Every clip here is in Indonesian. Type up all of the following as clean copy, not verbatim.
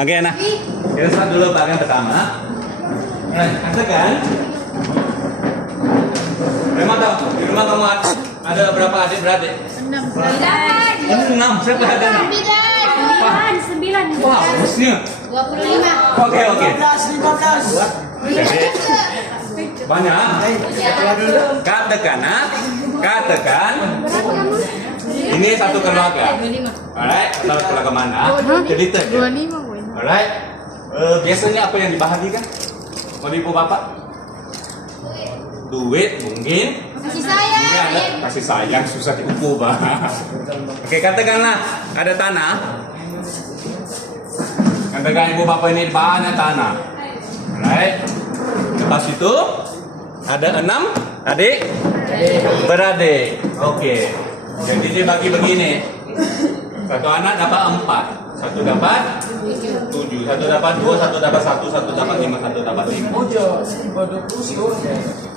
Oke, nah kita start dulu bagian pertama. Nah, katakan. Memang tahu di rumah kamu ada berapa adik-beradik? 6. 6. Siapa ada 6? 9. Wah, harusnya. 25. Oke. 15. Jadi banyak. Katakan. Ini satu keluarga. Alright, satu keluarga mana? Jadi 25. Alright. Biasanya apa yang dibahagikan oleh ibu bapak? Duit mungkin. Kasih sayang. Mungkin ada kasih sayang susah diukur bah. Oke, katakanlah ada tanah. Katakan ibu bapak ini banyak tanah. Alright. Lepas itu ada 6 adik beradik. Oke. Jadi dia bagi begini. Satu anak dapat 4. Satu dapat 7, satu dapat 2, satu dapat 1, satu dapat 5, satu dapat 5.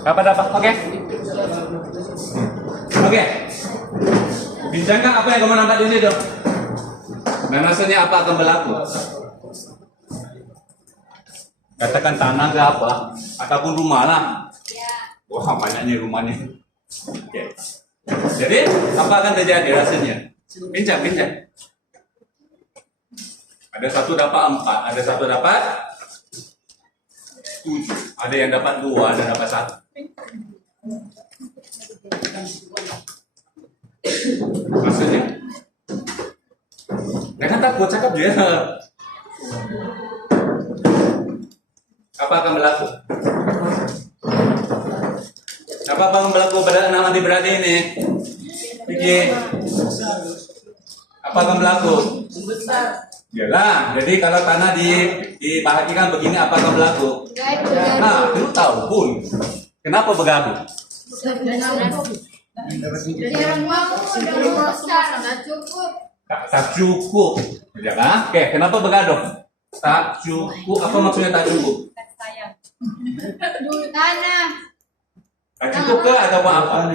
Dapat. Oke. Oke. Bincangkan apa yang kamu nampak di situ. Dan rasanya apa akan berlaku? Katakan tanah ke apa? Ataupun rumah lah. Wah, banyaknya rumahnya. Oke. Jadi, apa akan terjadi rasanya? Bincang. Ada satu dapat 4, ada satu dapat 7, ada yang dapat 2, ada yang dapat 1. Maksudnya? Jangan takut, cakap dia. Apa akan berlaku? Apa akan berlaku pada 6 adik-beradik ini? Pikir. Apa akan berlaku? Yalah, jadi kalau tanah dibahagikan begini apa akan berlaku? Nah, itu tahu pun. Kenapa bergaduh? Tak cukup. Ya kan? Oke, kenapa bergaduh? Tak cukup. Apa maksudnya tak cukup? Tanah. Tak cukup ke atau apa?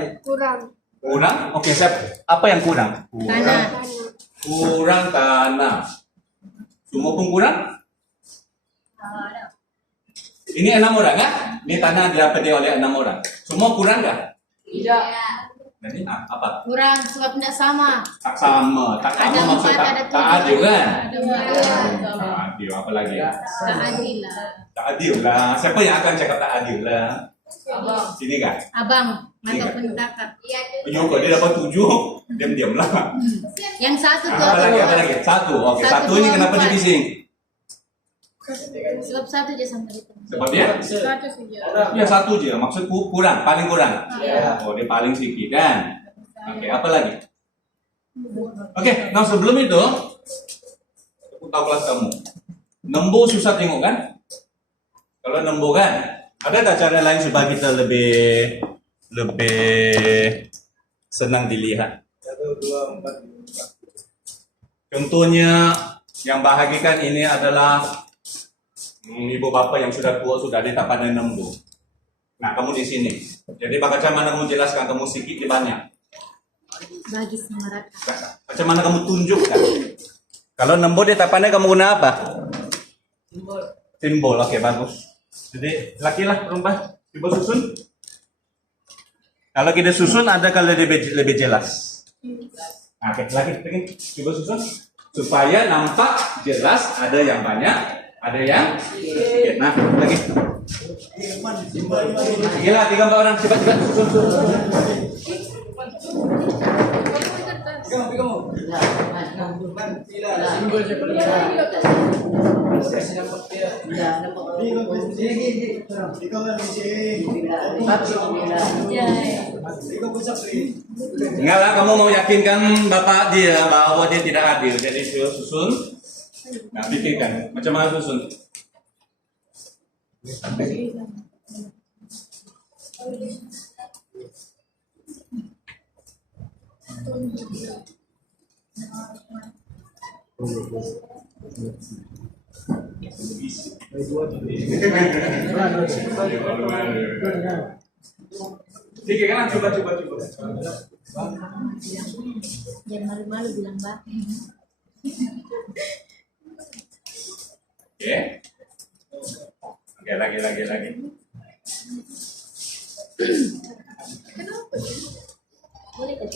Kurang? Oke, siap. Apa yang kurang? Tanah. Kurang tanah. Semua pun kurang? Ini 6 orang ya? Ini tanah didapati oleh 6 orang. Semua kurang nggak? Tidak. Jadi apa? Kurang sebab tidak sama. Tak sama. Tak sama Ada maksud 4, ada 7. tak adil kan? Ada 4. Tak adil apa lagi? Tak adil lah. Tak adil lah. Siapa yang akan cakap tak adil lah? Abang. Sini kan? Abang. Ataupun kakak. Penyuka dia dapat 7, diam-diam lah. Yang satu tuh. Apa lagi? Satu. Oke, satu ini kenapa dibising? Sebab satu aja sama dia. Sebab dia? Satu saja. Ya satu aja. Maksud kurang, paling kurang. Iya. Oh, dia paling sedikit kan? Oke, apa lagi? Oke, nah sebelum itu, aku tahu kelas kamu. Nembo susah tengok kan? Kalau nembo kan, ada tak cara lain supaya kita lebih senang dilihat? 1, 2, 4. Contohnya yang bahagikan ini adalah ibu bapak yang sudah tua, sudah dia tak pandai nembo. Nah, kamu di sini. Jadi macam mana kamu jelaskan kamu sedikit di banyak? Bagi sama rata. Macam mana kamu tunjukkan? Kalau nembo dia tak pandai, kamu guna apa? Simbol. Oke, bagus. Jadi laki-laki perempuan coba susun. Kalau kita susun ada kalau lebih jelas. Oke, lagi coba susun supaya nampak jelas. Ada yang banyak, ada yang sedikit. Nah, lagi. Gila, 3-4 orang coba susun. Enggak lah, kamu mau yakinkan bapak dia bahwa dia tidak adil. Jadi susun. Nah, pikirkan macam mana susun. Tiga kan coba. Jangan malu-malu bilang mbak. Oke. Oke, lagi. Boleh kan?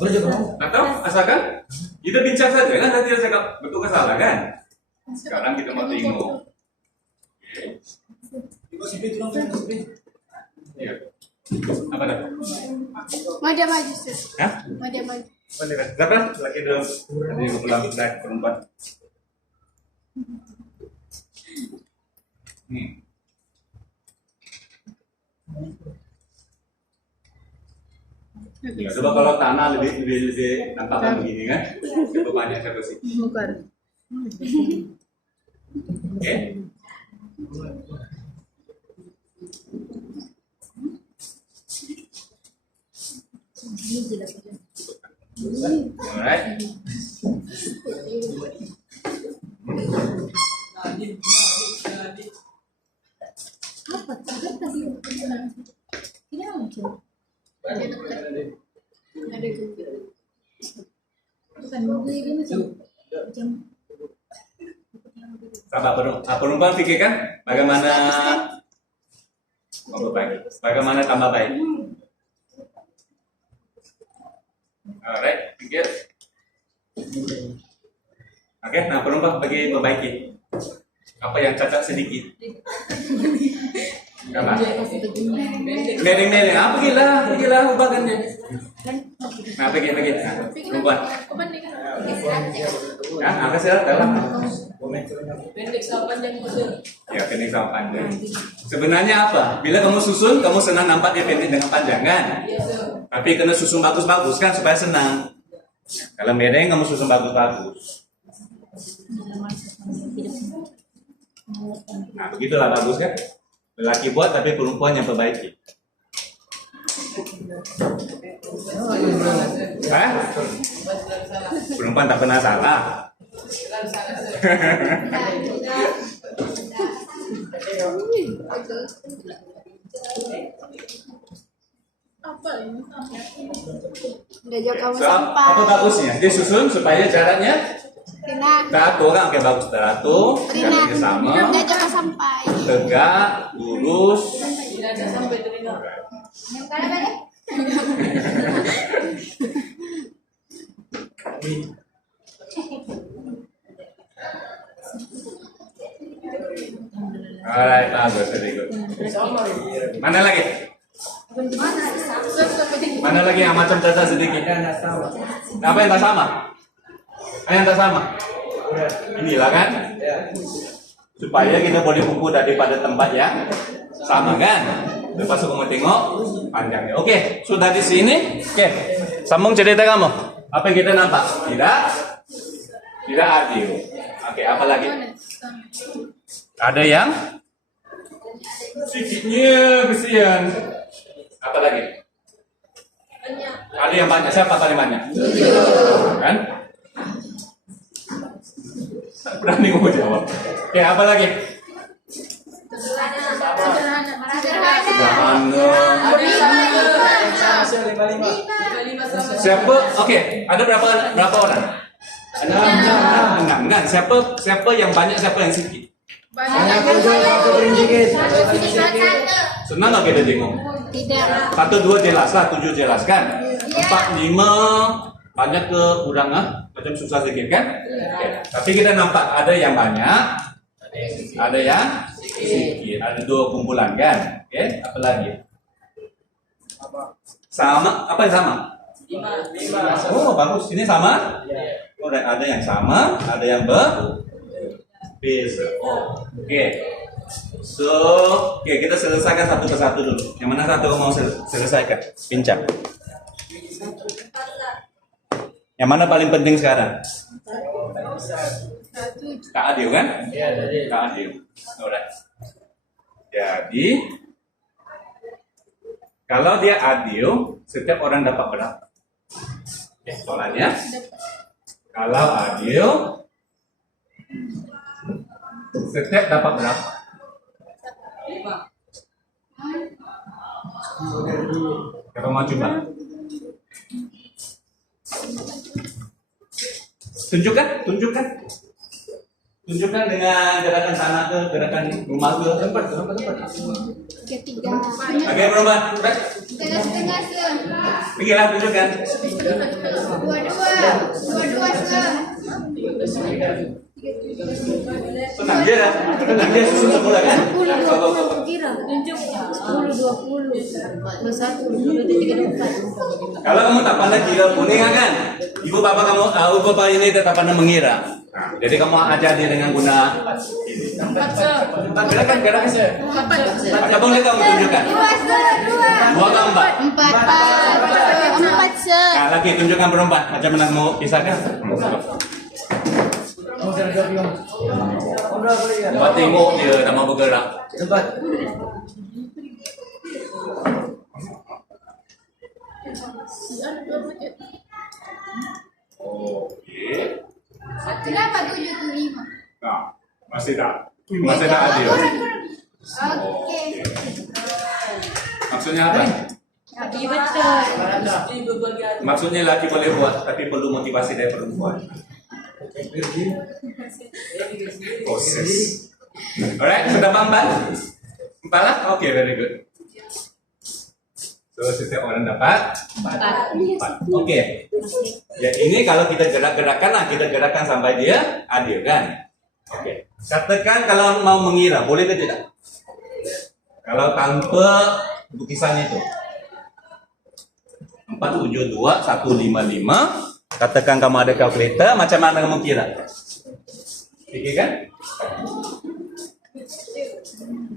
Boleh juga. Atau asalkan kita bincang saja kan, nanti dia cakap betul ke salah kan? Sekarang kita mau tengok. Ibu sipit dong, sipit. Iya. Apa dah? Mada maju sis. Hah? Mada maju. Boleh kan? Berapa? Lagi dulu. Nanti aku pulang naik perempuan. Ya, coba kalau tanah lebih tampakan begini kan? Coba banyak siapa sih? Bukan. Oke. Ini jelas. Alright. Apa? Tadi ini muncul. Ada juga. Bukan mobil ini macam Sabar penumpang pikirkan bagaimana bagaimana tambah baik. Alright, pikir. Oke, nah penumpang bagi perbaiki. Apa yang cacat sedikit? Apa? Nering, apa gila ubahkannya. Nah, pergi. Nah, perempuan. Nah, angka silat dalam. Pendek sama panjang betul. Ya, pendek sama panjang. Sebenarnya apa? Bila kamu susun, kamu senang nampak dia pendek dengan panjang kan? Tapi kena susun bagus-bagus kan supaya senang. Kalau mereng kamu susun bagus-bagus. Nah, begitulah bagus kan? Lelaki buat tapi perempuan yang perbaiki. Hah? Perempuan tak pernah salah. apa ini? Diajak kamu So, sampah. apa bagusnya? Dia susun supaya jaraknya Kena. teratur kan? Oke, bagus teratur. Jaraknya sama. Diajak ke sampai. Tegak, lurus. Tidak ada sampai telinga. Yang mana tadi? Alright, bagus, very good. Mana lagi? Mana lagi yang macam cacat sedikit? Apa yang tak sama? Apa yang tak sama? Inilah kan? Supaya kita boleh ukur daripada tempat yang sama kan? Lepas itu kamu tengok panjangnya. Oke, sudah di sini. Oke, sambung cerita kamu. Apa yang kita nampak? Tidak adil. Oke, apa lagi? Ada yang sedikitnya kesian. Apa lagi? Ada yang banyak. Siapa paling banyak? Kan? Berani ngomong jawab. Oke, apa lagi? Sederhana. Siapa? Oke, ada berapa orang? Enam. Enggak. Siapa yang banyak? Siapa yang sedikit? Senang nggak kita tengok? Tidak. 1, 2 jelas lah, 7 jelas kan? 4, 5 banyak ke kurang macam susah sedikit kan? Oke. Tapi kita nampak ada yang banyak, ada yang sedikit, ada 2 kumpulan kan? Oke, apa lagi? Sama, apa yang sama? 5. Oh bagus, ini sama? Oh, ada yang sama, ada yang berbeza. Oh, oke. So, oke, kita selesaikan satu persatu dulu. Yang mana satu kamu mau selesaikan? Bincang. Yang mana paling penting sekarang? Tak adil kan? Tak adil. Alright. Jadi, kalau dia adil, setiap orang dapat berapa? Oke, soalnya, kalau adil, setiap dapat berapa? 5. Kita mau coba. Tunjukkan. Tunjukkan dengan gerakan tanah ke gerakan rumah ke tempat. Ketiga. Oke, berubah. Setengah-setengah se. Pergilah tunjukkan. Dua-dua se. Tenang dia dah. Tenang dia susun semula kan? 10, 20 kira. 10, 20. 21, 22, 23, 24. Kalau kamu tak pandai kira kuning kan? Ibu bapak ini tetap pandai mengira. Nah, jadi kamu ajar dia dengan guna ini. Empat gerakan se. Apa boleh kamu tunjukkan? Dua ke empat. Empat se. Nah, lagi tunjukkan berempat. Macam mana mau kisahkan? Empat tengok dia tak mau bergerak. Okey. Kenapa 75? Nah, masih tak adil. Oke. Maksudnya apa? Lagi betul. Di berbagai hari. Maksudnya laki boleh buat, tapi perlu motivasi dari perempuan. Proses. Alright, sudah paham? Empat lah? Oke, very good. So, setiap orang dapat 4. Oke. Ya, ini kalau kita gerak-gerakan, nah kita gerakkan sampai dia adil kan? Oke. Katakan kalau mau mengira, boleh ke tidak? Kalau tanpa lukisannya itu. 472 155. Katakan kamu ada kalkulator, macam mana kamu kira? Fikir kan?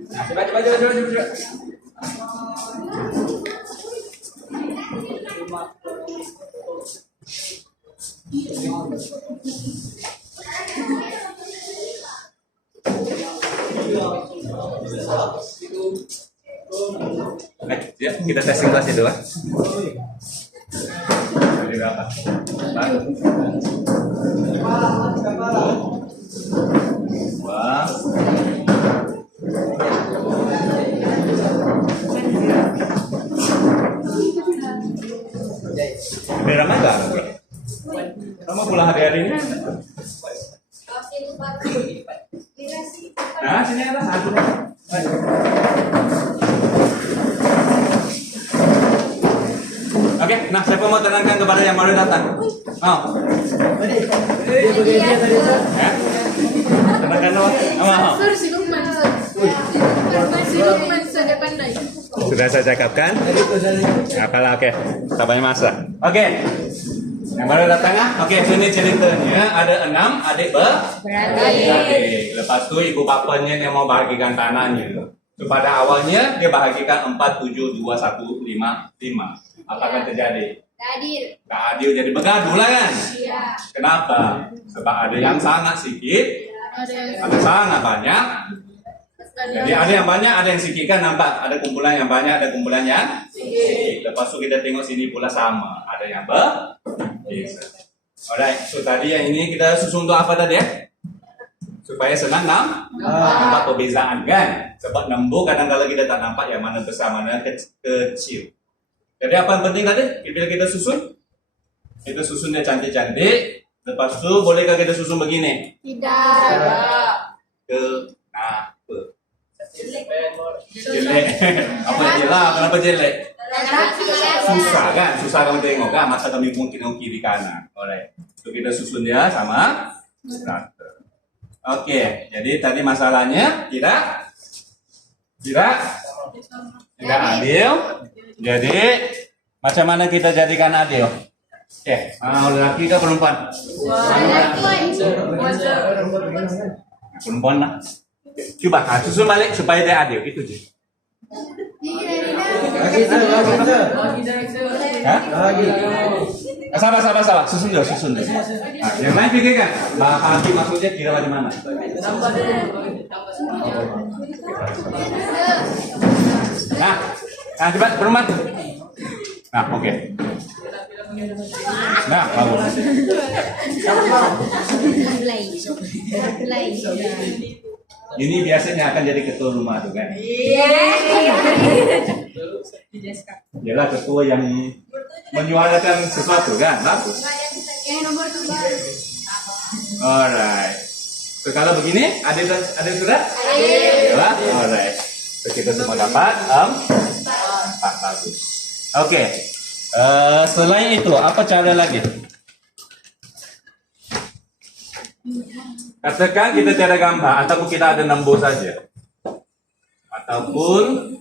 Nah, coba. Ya, kita testing kelas itu kan? Jadi berapa? Wah. Udah ramai nggak? Kamu pulang hari-hari ini? Nah, sini ada satu. Oke, nah siapa mau terangkan kepada yang baru datang? Oh. Ya? Terangkan lo. Oh. Sudah saya cakapkan. Ya, kalau oke, tak banyak masa. Oke. Yang baru datang ah? Oke, sini ceritanya ada 6 adik beradik. Lepas itu ibu bapaknya yang mau bagikan tanahnya. So, pada awalnya dia bahagikan 4, 7, 2, 1, 5. Apakah terjadi? Adil. Tak adil, jadi bergaduh lah kan? Iya. Kenapa? Sebab ada yang sangat sedikit, ada sangat banyak. Jadi ada yang banyak, ada yang sedikit kan nampak. Ada kumpulan yang banyak, ada kumpulan yang sedikit. Lepas itu kita tengok sini pula sama. Ada yang berbeza. Alright, so tadi yang ini kita susun untuk apa tadi ya? Supaya senang nampak perbezaan kan? Sebab nombor kadang-kadang kita tak nampak yang mana besar, mana kecil. Jadi apa yang penting tadi? Bila kita susun, kita susun dia cantik-cantik. Lepas itu bolehkah kita susun begini? Tidak. Kenapa? Jelek. Apa yang jelek? Kenapa jelek? Susah kan? Susah kamu tengok kan? Masa kami mungkin kiri kanan. Alright. So kita susun dia sama rata. Oke, jadi tadi masalahnya tidak adil. Jadi macam mana kita jadikan adil? Oke, laki ke perempuan? Perempuan lah. Coba susun balik supaya dia adil, itu je. Sabar. Susun dulu. Nah, yang lain pikirkan. Bahagi maksudnya kira bagaimana? Nah, coba perempuan. Nah, oke. Nah, bagus. Ini biasanya akan jadi ketua rumah tuh kan? Yalah ketua yang menyuarakan sesuatu kan? Bagus. Yang nomor 2. Alright. So, kalau begini, ada sudah? Ada. Alright. So, kita semua dapat 4. Bagus. Oke. Selain itu, apa cara lagi? Katakan kita tiada gambar, ataupun kita ada nombor saja. Ataupun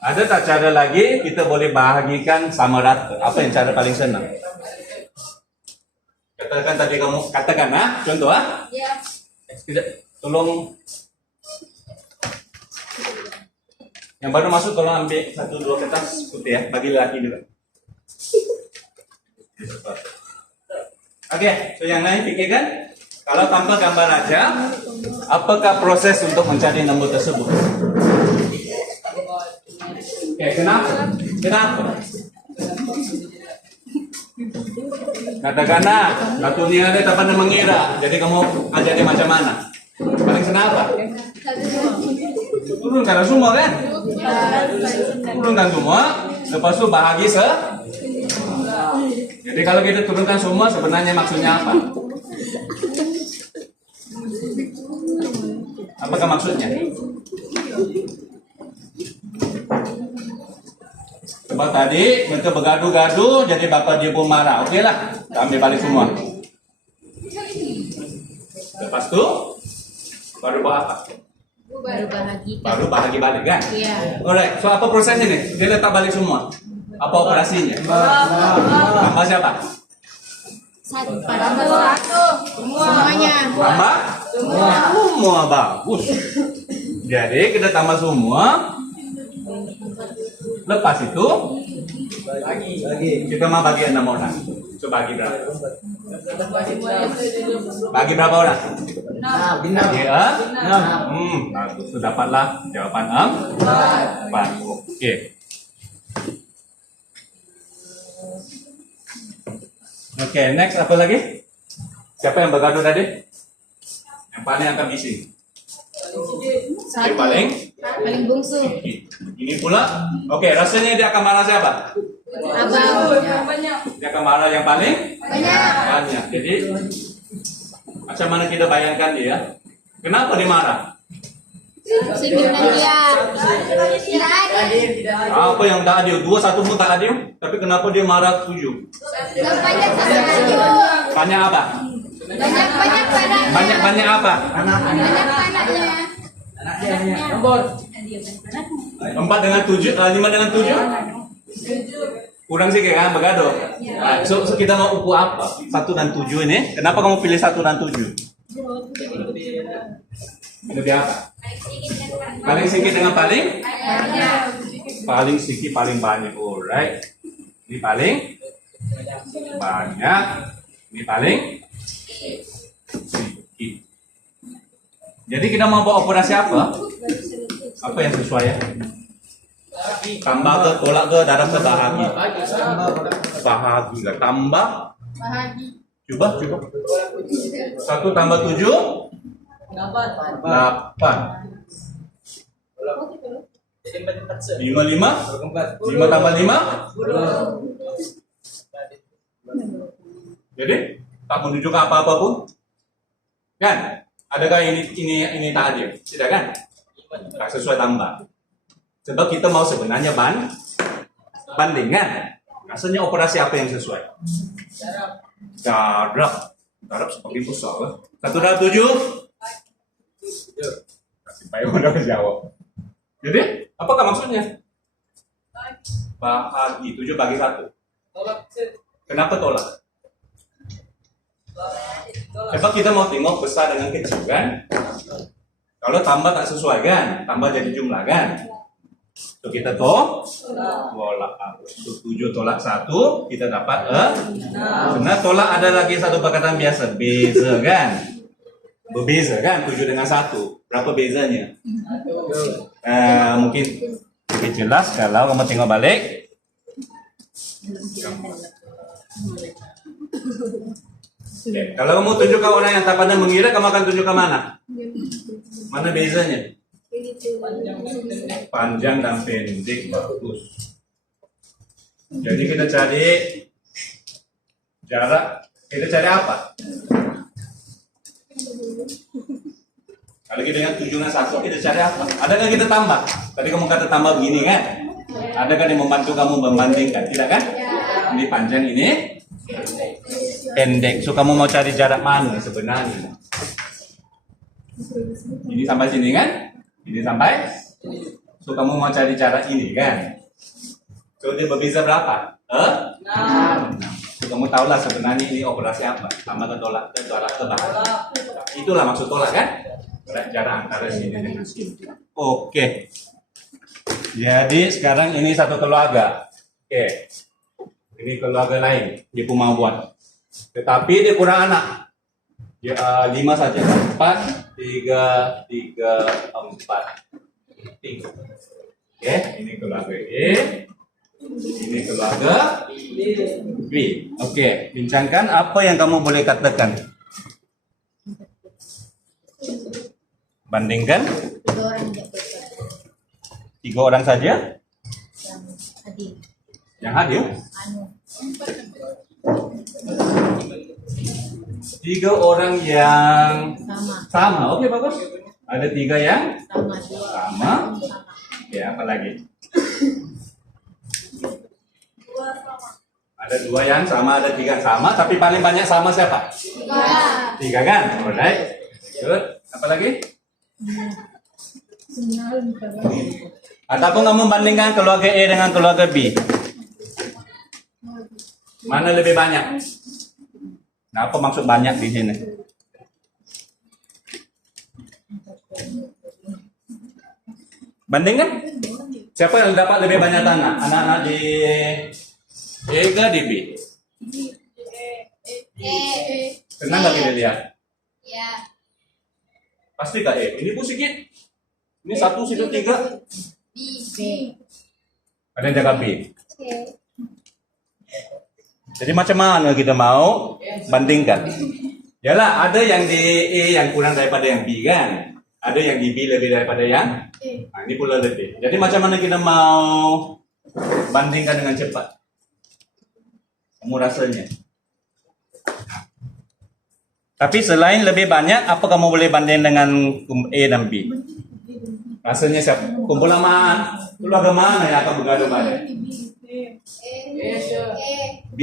ada tak cara lagi kita boleh bahagikan sama rata. Apa yang cara paling senang? Katakan tadi kamu katakan contoh Ya. Tidak, tolong yang baru masuk tolong ambil 1-2 kertas putih ya, bagi lelaki dulu. Oke, so yang lain pikirkan kalau tanpa gambar aja, apakah proses untuk mencari nombor tersebut? Oke, kenapa? Katakanlah, satunya ada tak pandai mengira, jadi kamu ajarin macam mana? Paling senang apa? Turunkan semua kan? Turunkan semua, lepas itu bahagi Jadi kalau kita turunkan semua, sebenarnya maksudnya apa? Apakah maksudnya? Sebab tadi mereka bergaduh-gaduh, jadi bapak dia pun marah. Okey lah, kita ambil balik semua. Lepas tu baru buat apa? Baru bahagikan. Baru bahagi balik kan? Iya. Alright, so apa prosesnya nih? Dia letak balik semua. Apa operasinya? Tambah siapa? Satu. Semuanya. Tambah? Semua bagus. Jadi kita tambah semua. Lepas itu kita mau bagi 6 orang. So bagi berapa? Bagi berapa orang? 6. Bagus. So dapatlah jawaban 4. Okey. Okey, next apa lagi? Siapa yang bergaduh tadi? Yang paling akan bising. Yang paling bungsu. ini pula. Okey, rasanya dia akan marah siapa? Abang. Dia akan marah yang paling Banyak. Jadi macam mana kita bayangkan dia? Kenapa dia marah? Sindiran dia. Tidak ada. Apa yang tak adil? 2-1 pun tak adil. Tapi kenapa dia marah 7? Dan banyak sangat. Banyak apa? Banyak pada. Banyak apa? Banyak anaknya. 4 dengan 7, 5 dengan 7? Kurang sikit kan bergaduh. So kita mau ukur apa? 1 dan 7 ini. Kenapa kamu pilih 1 dan 7? Lebih apa? Paling sedikit dengan paling? Paling sedikit paling banyak. Alright. Ini paling banyak. Ini paling sedikit. Jadi kita mau buat operasi apa? Apa yang sesuai ya? Tambah ke, tolak ke, darab ke, bahagi. Bahagi lah. Tambah. Coba. 1 tambah 7. 8. 5 5 tambah 5. Jadi tak menunjukkan apa-apa pun. Kan? Adakah ini tak adil? Tidak kan? Tak sesuai tambah. Sebab kita mau sebenarnya bandingan. Rasanya operasi apa yang sesuai? Darab seperti besar lah. 1 darab 7. Kasih payung udah jawab. Jadi, apakah maksudnya? Bahagi 7 bagi 1. Kenapa tolak? Sebab kita mau tengok besar dengan kecil kan? Kalau tambah tak sesuai kan? Tambah jadi jumlah kan? So kita tolak 7 tolak 1, kita dapat sebenarnya tolak ada lagi satu perkataan biasa, beza kan? Berbeza kan 7 dengan 1. Berapa bezanya? Mungkin lebih jelas kalau kamu tengok balik. Okay. Kalau kamu tunjukkan orang yang tak pandai mengira, kamu akan tunjukkan mana? Mana bezanya? Panjang dan pendek. Bagus. Jadi kita cari jarak. Kita cari apa? Kalau kita dengan 7 dengan 1, kita cari apa? Adakah kita tambah? Tadi kamu kata tambah begini kan? Adakah yang membantu kamu membandingkan? Tidak kan? Ini panjang, ini pendek. So kamu mau cari jarak mana sebenarnya? Ini sampai sini kan? Ini sampai? So kamu mau cari jarak ini kan? So dia berbeza berapa? 6. So kamu tahulah sebenarnya ini operasi apa? Tambah ke tolak, ke bawah. Itulah maksud tolak kan? Jarak antara sini dengan sini. Oke. Jadi sekarang ini satu keluarga. Oke. Ini keluarga lain. Dia pun mau buat. Tetapi dia kurang anak. Ya, 5 saja. 4, 3, 3, 4. 3. Oke. Ini keluarga E. Ini keluarga B. Oke. Bincangkan apa yang kamu boleh katakan. Bandingkan. 3 orang jaga 3 orang saja yang hadir. yang hadir. Anu, 3 orang yang sama Oke, bagus. Ada 3 yang sama 2 sama. Ya, apa lagi? Ada 2 yang sama, ada 3 yang sama, tapi paling banyak sama siapa? 3 kan? Alright. Good. Apa lagi? Ataupun kamu bandingkan keluarga E dengan keluarga B. Mana lebih banyak? Nah, apa maksud banyak di sini? Bandingkan? Siapa yang dapat lebih banyak tanah? Anak-anak di E ke di B? Senang nggak kita lihat? Ya. Pasti kak E. Ini pun sedikit. Ini 1, situ 3. B. Ada yang jaga B. Jadi macam mana kita mau bandingkan? Yalah, ada yang di E yang kurang daripada yang B kan? Ada yang di B lebih daripada yang nah, ini pula lebih. Jadi macam mana kita mau bandingkan dengan cepat? Kamu rasanya? Tapi selain lebih banyak, apa kamu boleh banding dengan A dan B? Rasanya siapa? Kumpulan mana? Keluarga mana yang akan bergaduh banyak? B?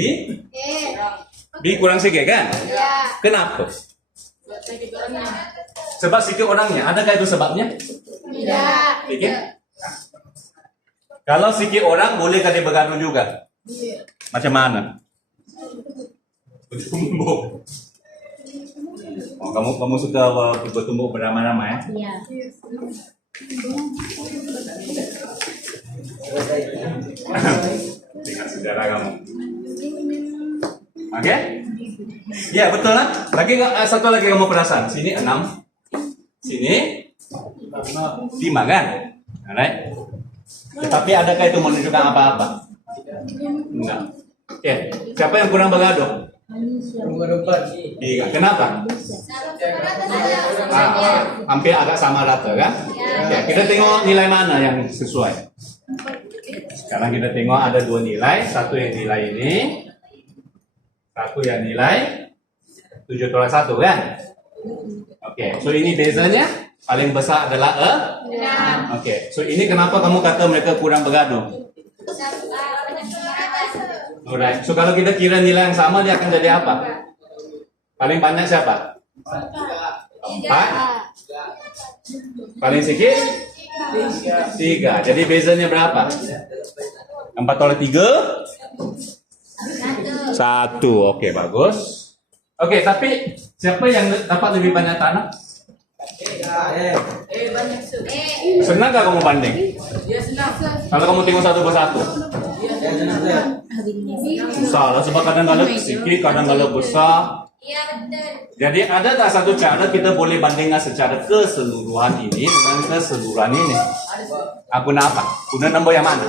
B kurang sikit kan? Ya. Kenapa? Sebab sikit orangnya. Adakah itu sebabnya? Tidak. Sikit? Kalau sikit orang, bolehkah dia bergaduh juga? Macam mana? Bertumbuk. Oh, kamu suka bertumbuk beramai-ramai ya? Iya. Dengan sejarah kamu. Oke? Ya betul lah. Lagi satu lagi kamu perasan. Sini 6. Sini 5 kan? Alright. Tetapi adakah itu menunjukkan apa-apa? Enggak. Oke. Siapa yang kurang bergaduh? Iya. Kenapa? Hampir agak sama rata kan? Ya, kita tengok nilai mana yang sesuai. Sekarang kita tengok ada 2 nilai, satu yang nilai ini, satu yang nilai 7 tolak 1 kan? Oke, so ini bezanya paling besar adalah Oke, so ini kenapa kamu kata mereka kurang bergaduh? Alright, so kalau kita kira nilai yang sama dia akan jadi apa? Paling banyak siapa? 4. Paling sedikit? 3. Jadi bezanya berapa? 4 tolak 3? 1. Oke, bagus. Oke, tapi siapa yang dapat lebih banyak tanah? Banyak su. Senang gak kamu banding? Dia senang. Kalau kamu tengok satu persatu? Susah lah, sebab kadang-kadang sedikit, kadang-kadang besar. Iya betul. Jadi ada tak satu cara kita boleh bandingkan secara keseluruhan ini dengan keseluruhan ini? Guna apa? Guna nombor yang mana?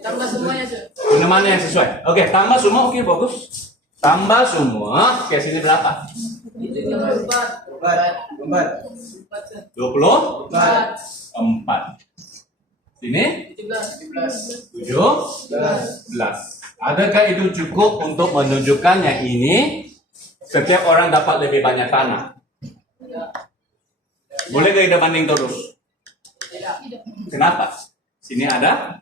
Tambah semuanya su. Guna mana yang sesuai? Oke, tambah semua, oke bagus. Tambah semua, oke sini berapa? 24. Sini? 17. Adakah itu cukup untuk menunjukkan yang ini setiap orang dapat lebih banyak tanah? Boleh gak kita banding terus? Kenapa? Sini ada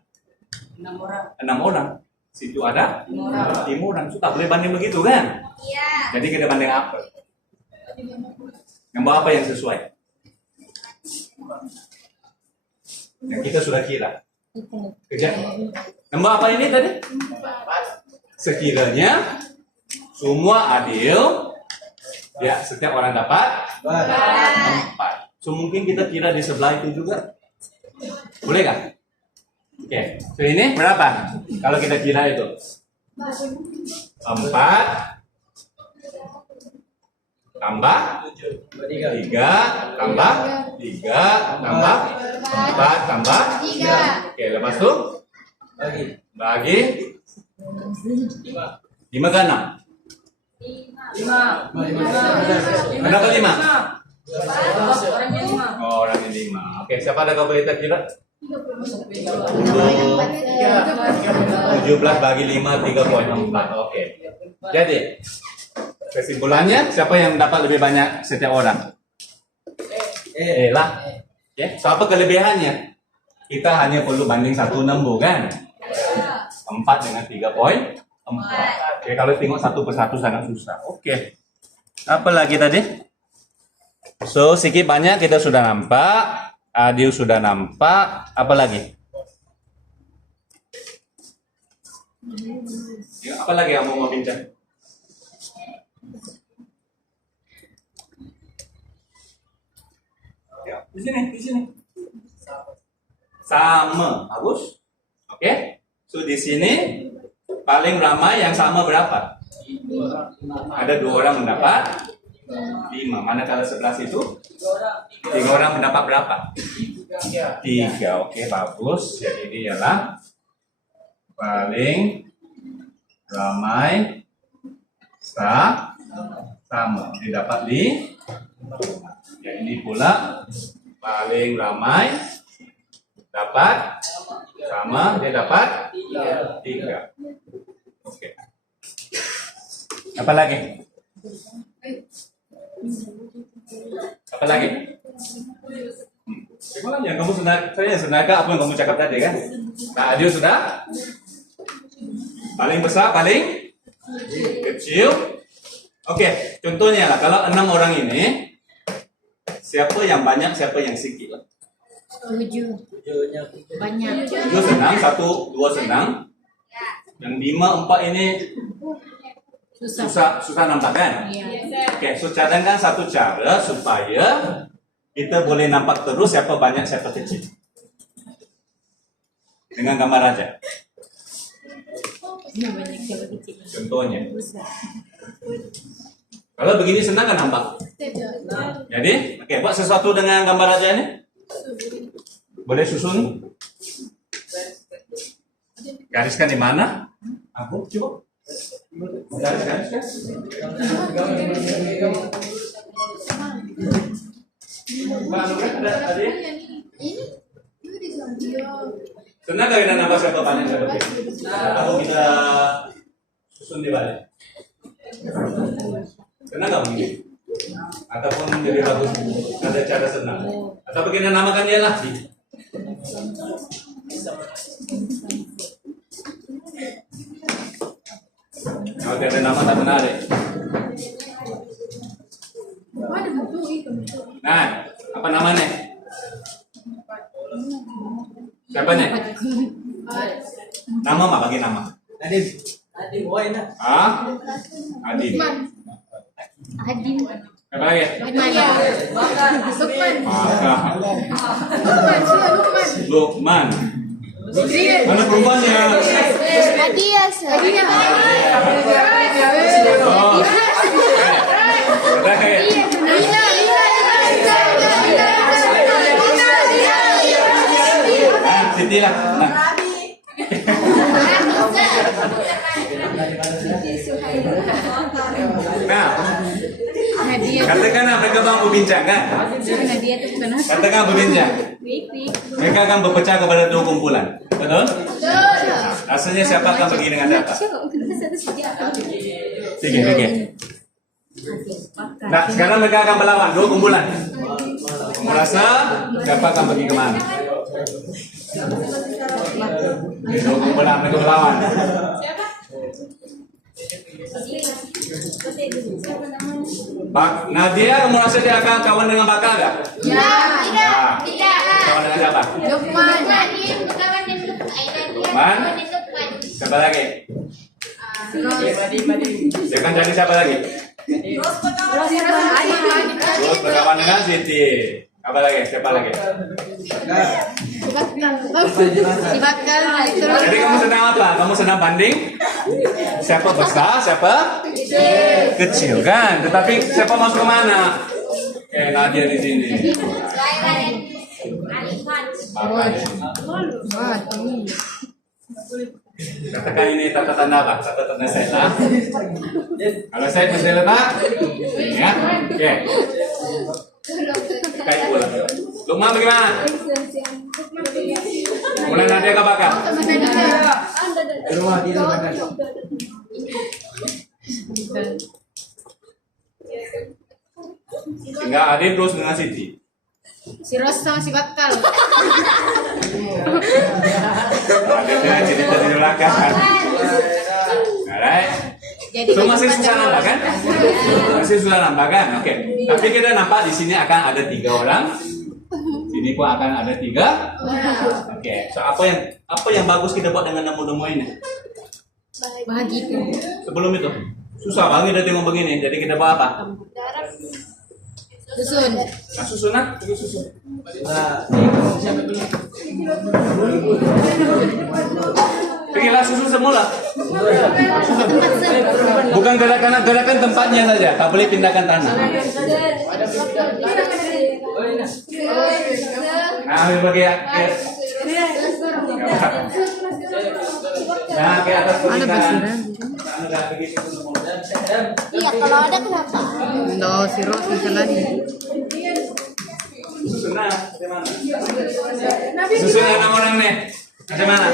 6 orang. 6 orang. Situ ada 5 orang. 5 orang. Sudah boleh banding begitu kan? Iya. Jadi kita banding apa? Gambar apa yang sesuai? Yang kita sudah kira. Kerja. Gambar apa ini tadi? Sekiranya semua adil, ya setiap orang dapat 4. So mungkin kita kira di sebelah itu juga. Boleh kan? Oke. So ini berapa? Kalau kita kira itu 4 tambah 3 tambah 3 tambah 4 tambah 3. Oke, lepas itu bagi 5 ke 6. 5. Kenapa 5? Orangnya 5. Oh, orangnya 5. Oke, siapa ada kau kita kira? 17 bagi 5 3,4. Oke. Jadi kesimpulannya siapa yang dapat lebih banyak setiap orang? Lah. Oke, so apa kelebihannya? Kita hanya perlu banding 1/6 kan? 4 dengan 3,4. Oke, kalau tengok satu persatu sangat susah. Oke. Apa lagi tadi? So, sedikit banyak kita sudah nampak. Adil sudah nampak. Apa lagi? Ya, apa lagi yang mau bincang? Ya, di sini. Sama, bagus. Oke. So di sini paling ramai yang sama berapa? Ada 2 orang mendapat 5. Manakala sebelah situ 3 orang mendapat berapa? 3. Oke, bagus. Jadi ini ialah paling ramai sama. Didapat 5. Ya, ini pula paling ramai dapat sama, dia dapat 3. Oke. Apa lagi? Apa lagi? Sebenarnya kamu saya sebenarnya apa yang kamu cakap tadi kan? Nah, Adil sudah paling besar, paling kecil. Oke, contohnya lah kalau 6 orang ini siapa yang banyak, siapa yang sedikit? 7. Banyak. 7 senang, 1, 2 senang. Yang 5, 4 ini susah nampak kan? Iya. Oke, so cadangkan satu cara supaya kita boleh nampak terus siapa banyak, siapa kecil. Dengan gambar aja. Banyak siapa kecil. Contohnya. Kalau begini senang kan nampak? Jadi, oke, buat sesuatu dengan gambar aja ini. Boleh susun? Gariskan di mana? Aku coba. Garis-gariskan. Ada ya? Senang gak kita nambah siapa banyak siapa kecil? Atau kita susun di balik? Senang gak mungkin? Ataupun lebih bagus ada cara senang? Atau begini namakan dia lah. Kalau tidak ada nama tak menarik. Nah, apa namanya? Siapa nih? Nama mah bagi nama. Adib. Adib, oh enak. Ah? Adib. Adin. Apa lagi? Lukman. Mana perempuannya? Adias. Oh. Ada kayak. Siti lah. Nah. Nah, katakan mereka bang berbincang kan? Nadia tuh bukan apa. Katakan berbincang. Mereka akan berpecah kepada 2 kumpulan, betul? Rasanya siapa akan pergi dengan data? Tiga. Nah, sekarang mereka akan melawan 2 kumpulan. Merasa siapa akan pergi kemana? Itu benar itu melawan. Bak Nadia merasa dia akan kawan dengan Bakal nggak? Tidak. Kawan dengan siapa? Lukman. Lukman. Siapa lagi? Dia akan jadi siapa lagi? Terus berkawan dengan Siti. Apa lagi? Siapa lagi? Dibakar. Jadi kamu sedang apa? Kamu sedang banding? Siapa besar, siapa kecil kan? Tetapi siapa masuk ke mana? Kayak Nadia di sini. Bapak di sini. Katakan ini tata tanda apa? Tata tanda saya. Kalau saya masih letak, ya, oke. Kayak pula. Lukman bagaimana? Mulai Nadia ke Bakal. Di rumah kan. Tinggal Adin terus dengan Siti. Si Ros sama si Bakal. Adin dengan Siti dari belakang. Alright. Jadi So masih susah nampak kan? Masih susah nampak kan? Oke. Tapi kita nampak di sini akan ada 3 orang. Sini pun akan ada 3. Oke. So apa yang bagus kita buat dengan nemu-nemu ini? Bahagia. Sebelum itu susah banget kita tengok begini. Jadi kita buat apa? Susun. Nah, susun lah. Susun. Pergilah susun semula. Bukan gerakan tempatnya saja. Tak boleh pindahkan tanah. Nah, ambil bagi ya. Nah, ke atas pernikahan. Iya, kalau ada kenapa? No, si Ros bisa lagi. Susun lah, bagaimana? Susun 6 orang nih. Bagaimana?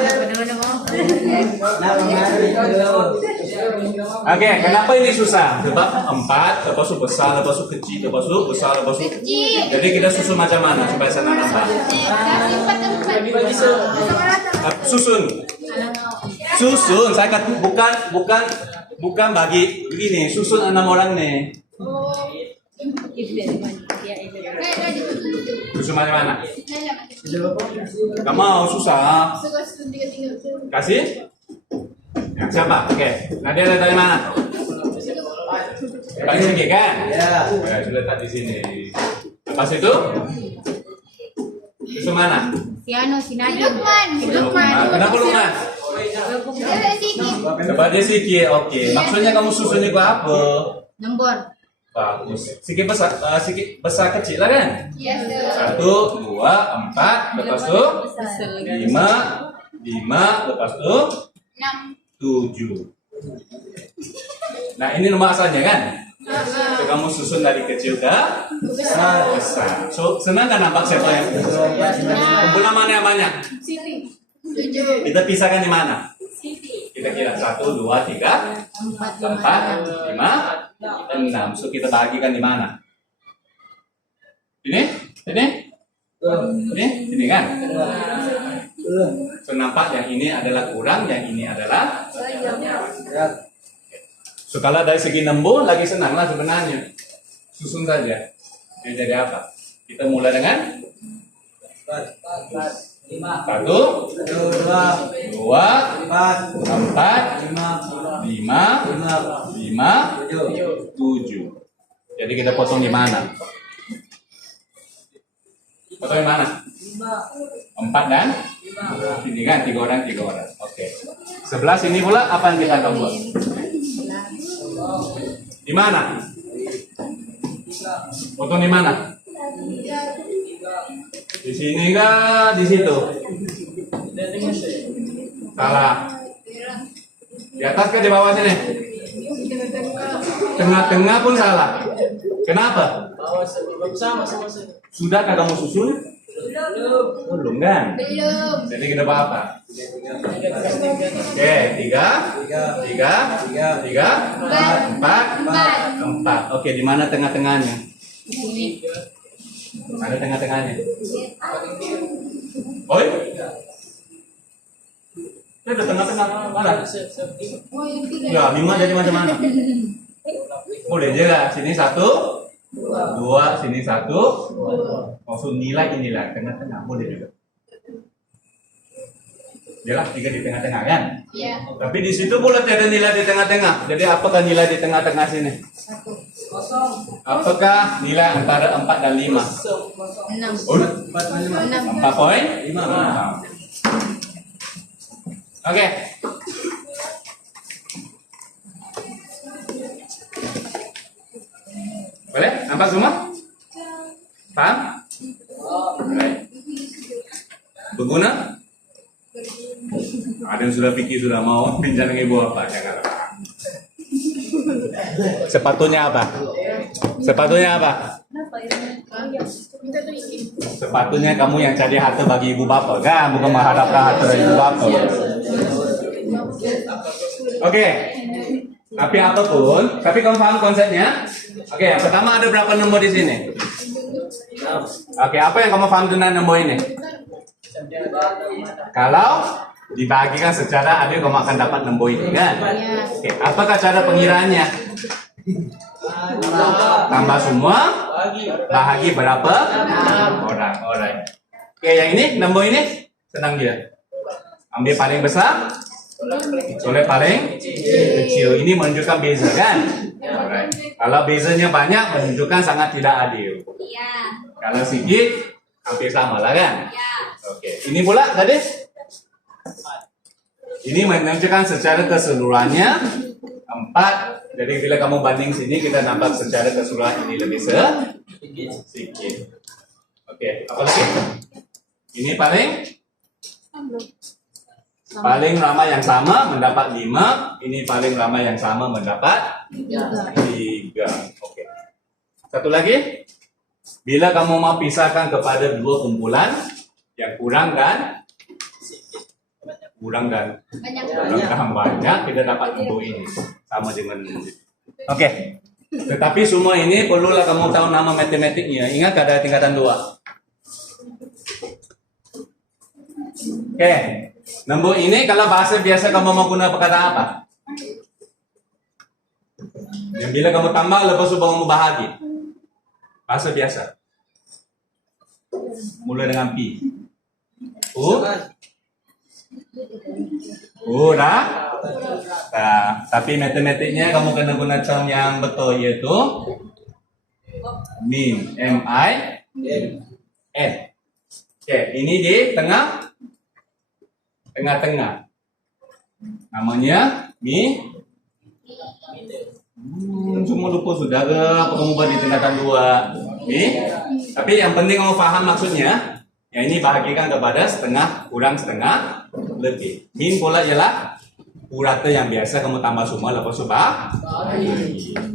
Oke, kenapa ini susah? Sebab 4, lepas itu besar, lepas itu kecil, lepas itu besar, lepas itu kecil. Jadi kita susun macam mana supaya sana nambah? Susun. Susun, saya kata bukan bagi begini, susun 6 orang nih. Susun macam mana? Gak mau, susah. Kasih? Yang siapa? Oke. Nadia ada dari mana? Paling tinggi kan? Ya. Ya, sudah letak di sini. Pas itu? Susun mana? Si Anu, si Nadine. Lukman. Kenapa Lukman? Coba dia Siki, oke. Maksudnya kamu susunnya ke apa? Nomor. Bagus. Siki besar kecil lah kan? 1, 2, 4, lepas itu 5, lepas itu 7. Nah ini nomor asalnya kan? So, kamu susun dari kecil ke besar. So senang kan nampak siapa yang kumpulnya mana yang banyak? Kita pisahkan di mana? Kita kira 1, 2, 3, 4, 5, 6. So kita bagikan di mana? Ini kan? So nampak yang ini adalah kurang, yang ini adalah. So kalau dari segi nembus lagi senang lah sebenarnya. Susun saja. Ini jadi apa? Kita mulai dengan 1, 2, 4, 5, 5, 7. Jadi kita potong di mana? Potong di mana? 4 dan ini kan 3 orang. Oke. Sebelah sini pula apa yang kita akan buat? Di mana? Potong di mana? Di sini kah? Di situ? Salah. Di atas kah di bawah sini? Tengah-tengah pun salah. Kenapa? Sudahkah kamu susun? Belum kan? Jadi kita buat apa? Oke, 3, 4. Oke, di mana tengah-tengahnya? Ada tengah-tengahnya. Oi. Ini ada tengah-tengah mana? Ya, 5 jadi macam mana? Boleh juga. Sini 1, 2, sini 1. Maksud nilai inilah tengah-tengah boleh juga. Jelas 3 di tengah-tengah kan? Iya. Tapi di situ pula ada nilai di tengah-tengah. Jadi apakah nilai di tengah-tengah sini? Apakah nilai antara 4 dan 5? 6. Oh, 6. 4 poin? 5. Oke. Boleh? Nampak semua? Paham? Baik. Berguna? Ada yang sudah pikir sudah mau pinjam dengan ibu apa? Jangan. Sepatunya apa? Sepatunya apa? Sepatunya kamu yang cari harta bagi ibu bapak kan? Bukan mengharapkan harta dari ibu bapak. Oke. Tapi apapun, tapi kamu paham konsepnya? Oke, yang pertama ada berapa nombor di sini? Oke, apa yang kamu paham tentang nombor ini? Kalau dibagikan secara adil kamu akan dapat nombor ini kan? Oke, apakah cara pengiraannya? Tambah semua, bahagi berapa? Orang. Alright. Oke, yang ini nombor ini senang dia. Ambil paling besar, oleh paling kecil. Ini menunjukkan beza kan? Alright. Kalau bezanya banyak menunjukkan sangat tidak adil. Iya. Kalau sedikit hampir sama lah kan? Iya. Oke. Ini pula tadi? Ini menunjukkan secara keseluruhannya 4. Jadi bila kamu banding sini kita nampak secara keseluruhan ini lebih sedikit. Oke. Apa lagi? Ini paling lama yang sama mendapat 5. Ini paling lama yang sama mendapat 3. Oke. Satu lagi. Bila kamu mau pisahkan kepada 2 kumpulan yang kurang dan banyak, kita dapat nombor ini sama dengan Oke. Tetapi semua ini perlulah kamu tahu nama matematiknya. Ingat ada tingkatan 2. Oke. Nombor ini kalau bahasa biasa kamu mau guna perkataan apa? Yang bila kamu tambah lepas itu kamu bahagi. Bahasa biasa. Mulai dengan pi. Dah. Tapi matematiknya kamu kena guna cara yang betul yaitu min, M-I-N. Oke, ini di tengah-tengah. Namanya cuma lupa sudah ke apa kamu buat di tingkatan 2 tapi yang penting kamu paham maksudnya. Yang ini bahagikan kepada setengah kurang setengah lebih. Min pula ialah urata yang biasa kamu tambah semua lepas subah.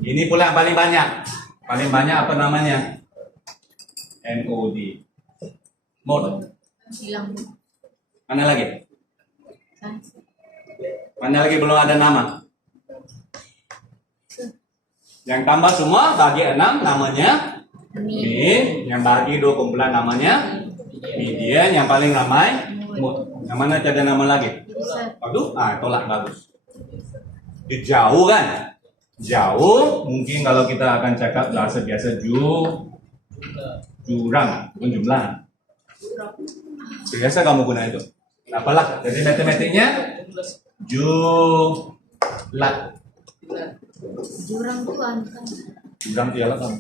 Ini pula yang paling banyak. Paling banyak apa namanya? MOD. Mod. Mana lagi? Mana lagi belum ada nama? Yang tambah semua bagi 6 namanya min. Yang bagi 2 kumpulan namanya median. Yang paling ramai mod. Yang mana ada nama lagi? Aduh, tolak bagus. Jauh kan? Jauh mungkin kalau kita akan cakap bahasa biasa jurang, bukan jumlah. Biasa kamu guna itu. Apalah, jadi matematiknya julat. Jurang itu antara. Jurang itu ialah kan?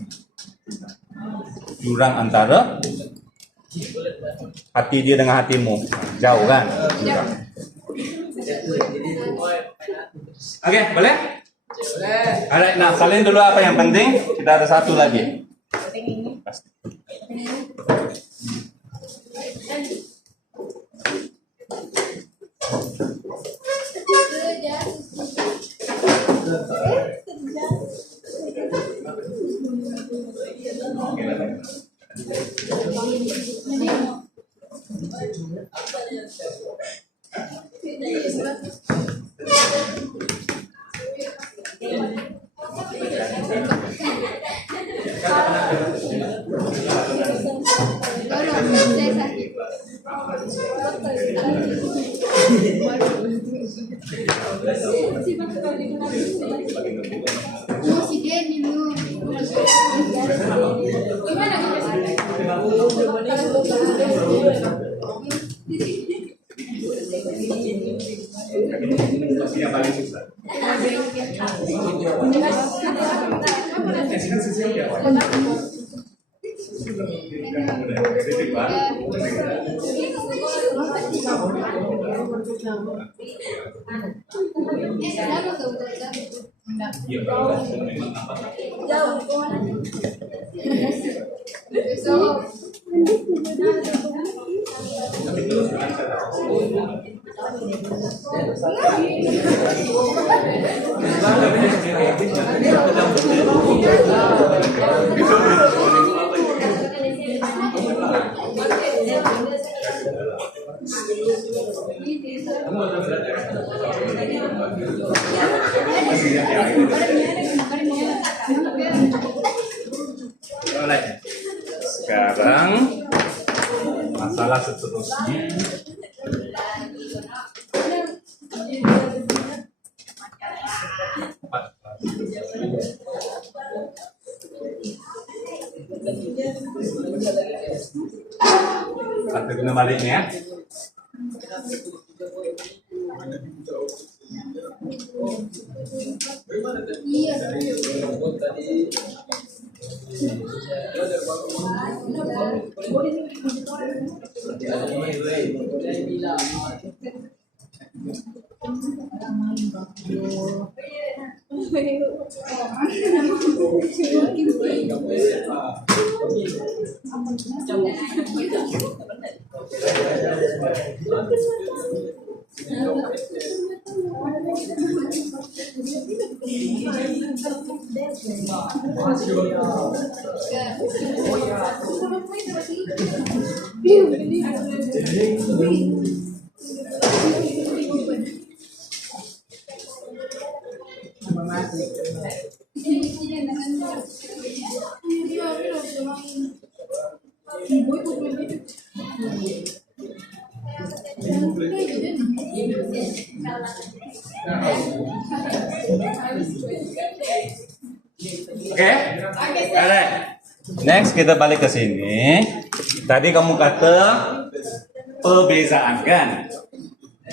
Jurang antara hati dia dengan hatimu. Jauh kan? Jurang. Oke, boleh? Alright, nah kalian dulu apa yang penting? Kita ada satu lagi. Si Denny lu. Yang paling susah. Sekarang masalah seterusnya. Satu kena baliknya. Iya. Oke? Alright. Next kita balik ke sini. Tadi kamu kata perbezaan kan?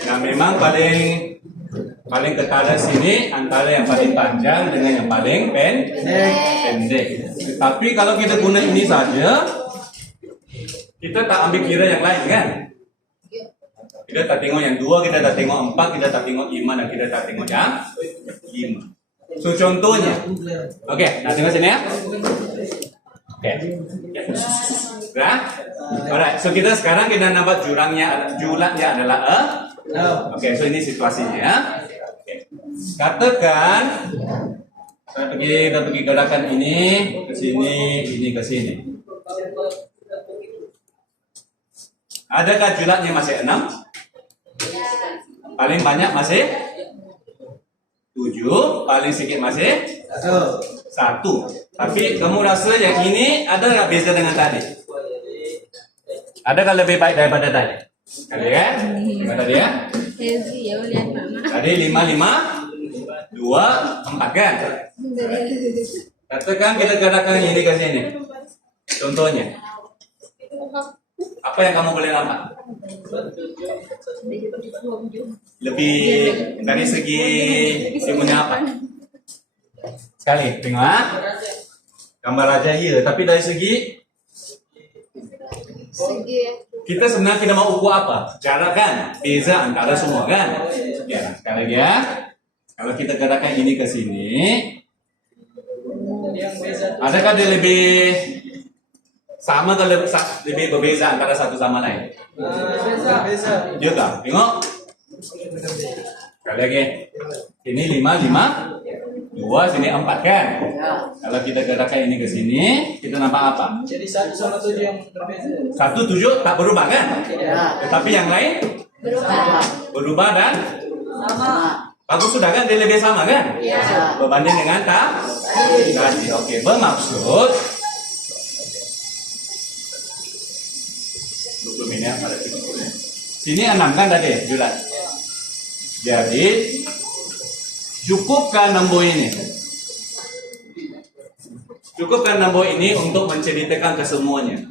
Nah memang paling ketara sini antara yang paling panjang dengan yang paling pendek. Tapi kalau kita guna ini saja, kita tak ambil kira yang lain kan? Kita tak tengok yang 2, kita tak tengok 4, kita tak tengok 5, dan kita tak tengok yang 5. So contohnya, oke, nah tengok sini ya. Oke, nah, alright. So kita sekarang kita nampak julatnya adalah Oke, so ini situasinya. Oke. Katakan kita pergi gerakan ini ke sini, ini ke sini. Adakah julatnya masih 6? Paling banyak masih 7, paling sedikit masih 1. Tapi kamu rasa yang ini ada nggak beza dengan tadi? Adakah lebih baik daripada tadi? Kali ya? Tadi ya? Tadi 5, 2, 4 kan? Katakan kita gerakan ini ke sini. Contohnya. Apa yang kamu boleh nampak? Lebih dari segi ilmunya apa? Sekali, tengok gambar aja iya, tapi dari segi kita sebenarnya kita mau ukur apa? Cara kan? Beza antara semua kan? Ya, sekali ya. Kalau kita gerakan ini ke sini, adakah dia lebih sama atau lebih berbeza antara satu sama lain? Juga, tengok. Sekali lagi. Ini 5, 2, sini 4 kan? Kalau kita gerakan ini ke sini, kita nampak apa? Jadi 1 sama 7 yang berbeza. 1, 7 tak berubah kan? Tetapi yang lain berubah dan Sama. bagus sudah kan? Dia lebih sama kan? Berbanding dengan tadi. Oke, bermaksud 20 Sini ada 70. Sini 6 kan tadi, Julat. Jadi cukupkan nombor ini. Cukupkan nombor ini untuk menceritakan kesemuanya?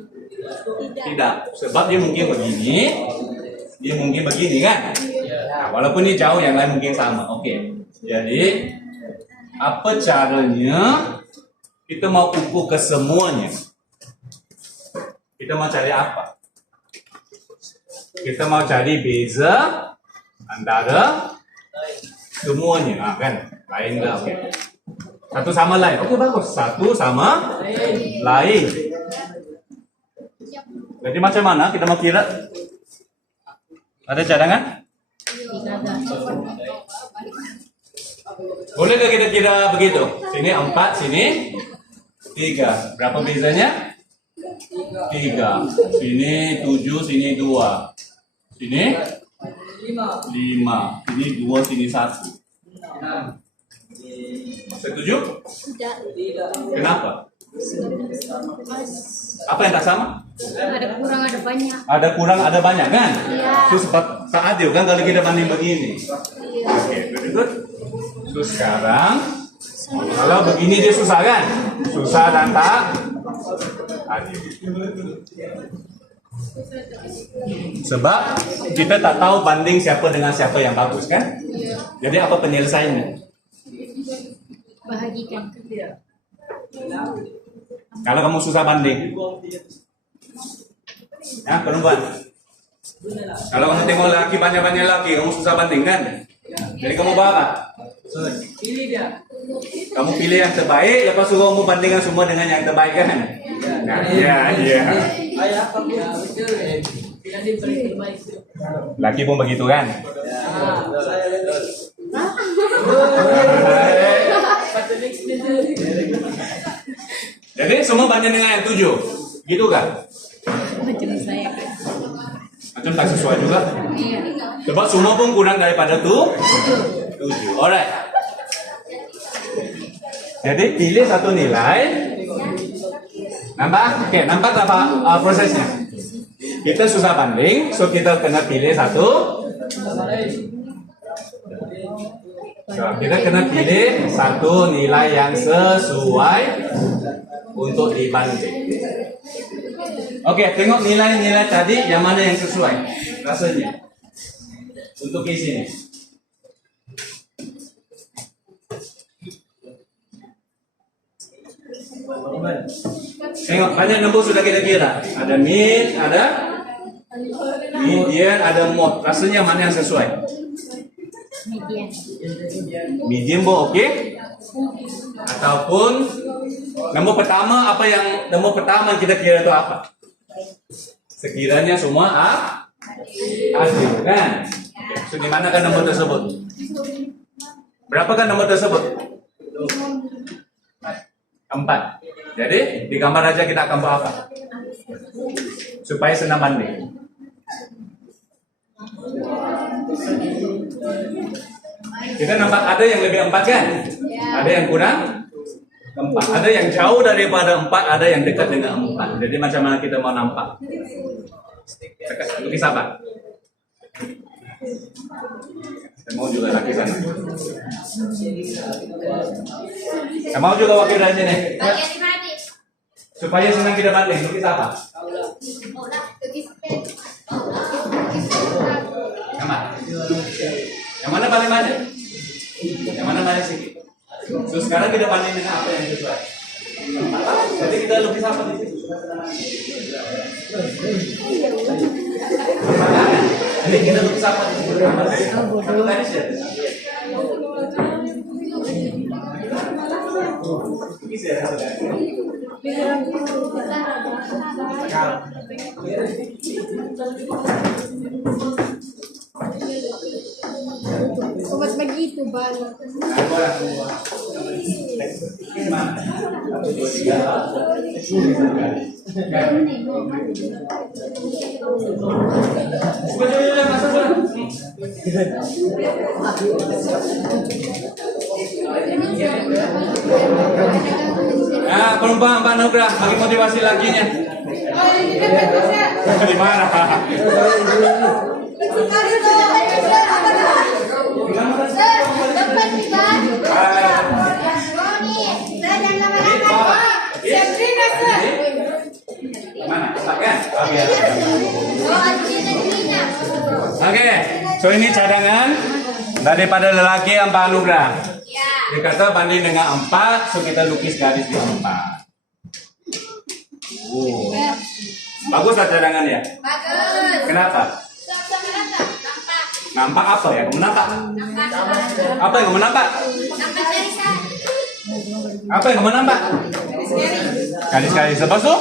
Tidak, sebab dia mungkin begini, dia mungkin begini kan? Nah, walaupun ini jauh, yang lain mungkin sama. Oke. Jadi apa caranya kita mau ukur kesemuanya? Kita mau cari apa? Kita mau cari beza antara semuanya, nah, kan? Lain nggak? Oke. Satu sama lain. Oke, bagus. Satu sama lain. Jadi macam mana kita mau kira? Ada cadangan? Boleh nggak kita kira begitu? Sini 4, sini 3. Berapa bezanya? 3. Sini 7, sini 2. Sini 5. Sini 2, sini 1. Setuju? Kenapa? Apa yang tak sama? Ada kurang, ada banyak. Ada kurang, ada banyak kan? Iya. So, saat itu kan kalau kita banding begini. Iya. Oke, good. So, sekarang kalau begini dia susah kan? Susah dan tak adil. Sebab kita tak tahu banding siapa dengan siapa yang bagus kan? Jadi apa penyelesaiannya? Bahagikan. Kalau kamu susah banding, ya perempuan. Kalau kamu tengok laki banyak laki, kamu susah banding kan? Jadi kamu apa? Pilih dia. Kamu pilih yang terbaik, lepas itu kamu bandingkan semua dengan yang terbaik kan? Nah, iya. Ayah, kamu betul. Pilih dia terbaik. Laki pun begitu kan? Saya betul. Jadi semua banding dengan yang 7, gitu kan? Macam saya kan. Macam tak sesuai juga. Iya. Sebab semua pun kurang daripada 7. Alright. Jadi pilih satu nilai. Nampak? Oke, nampak apa prosesnya? Kita susah banding, so kita kena pilih satu. So, kita kena pilih satu nilai yang sesuai untuk dibanding. Oke, tengok nilai-nilai tadi yang mana yang sesuai rasanya untuk isinya. Tengok, banyak nombor sudah kita kira. Ada mid, ada median, ada mod. Rasanya mana yang sesuai? Median. Medium bu, oke? Ataupun nombor pertama, apa yang nombor pertama yang kita kira itu apa? Sekiranya semua adil kan? So, di mana kan nomor tersebut? Berapa kan nomor tersebut? 4. Jadi di gambar aja kita akan buat apa? Supaya senang banding. Kita nampak ada yang lebih 4 kan? Ada yang kurang 4. Ada yang jauh daripada 4, ada yang dekat dengan 4. Jadi macam mana kita mau nampak? Lukis apa? Saya mau juga lagi sana. Saya mau juga wakil dari sini. Supaya senang kita banding, lukis apa? Yang mana paling banyak? Yang mana paling sedikit? So, sekarang kita banding dengan apa yang sesuai. Jadi kita lukis apa di situ? Jadi kita lukis apa di situ? Satu garis ya? Lukis ya satu garis. Obat begitu bang. Nah, perempuan Pak Nugrah, bagi motivasi lakinya. Di mana? Mana? Kan? Oke, so ini cadangan daripada lelaki yang Pak Anugrah. Dikata banding dengan 4, so kita lukis garis di 4. Bagus lah cadangan ya? Bagus. Kenapa? Nampak apa ya? Kamu nampak? Apa yang kamu nampak? Nampak garisan. Apa yang kamu nampak? Garis-garis apa tuh?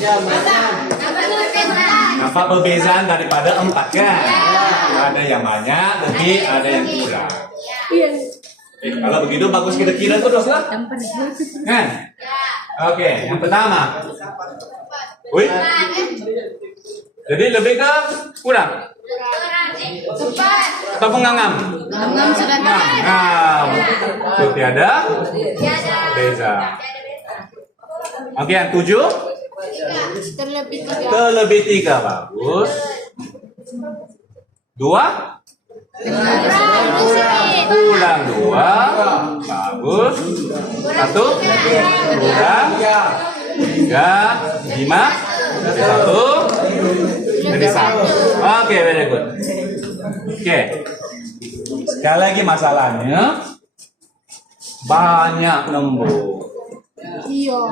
Nampak perbedaan. Nampak perbezaan daripada 4 kan? Ada yang banyak, lebih, ada yang kurang. Kalau begitu bagus kita kira terus lah. Kan? Oke, yang pertama. Wih. Jadi lebih ke kurang? Cepat. Atau pengangam? Ngam sudah Ngam. Itu tiada Tiada. beza. Oke, yang 7. Terlebih 3. Terlebih 3. Bagus. 2. Kurang 2. Bagus. 1. Kurang 3. 5. 1. Jadi 1. Oke, very good. Oke. Sekali lagi masalahnya banyak nombor. Iya.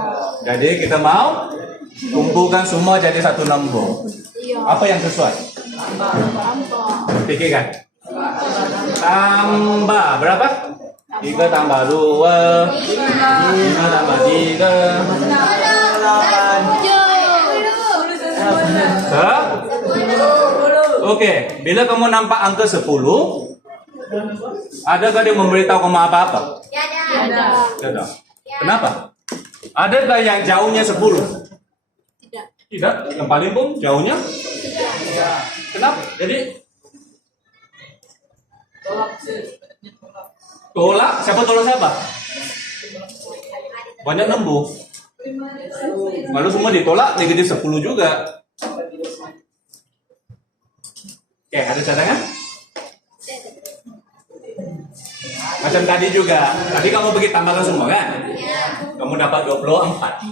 Jadi kita mau kumpulkan semua jadi satu nombor. Iya. Apa yang sesuai? Pikirkan. Tambah berapa? 3 tambah 2. 5 tambah 3. 10. Oke, bila kamu nampak angka 10, adakah dia memberitahu kamu apa-apa? Tiada. Tidak. Kenapa? Adakah yang jauhnya 10? Tidak. Tidak. Yang paling pun jauhnya? Kenapa? Jadi tolak. Siapa tolak siapa? Banyak nembus. Lalu semua ditolak, negatif 10 juga. Oke, ada cadangan? Macam tadi juga. Tadi kamu pergi tambahkan semua kan? Kamu dapat 24.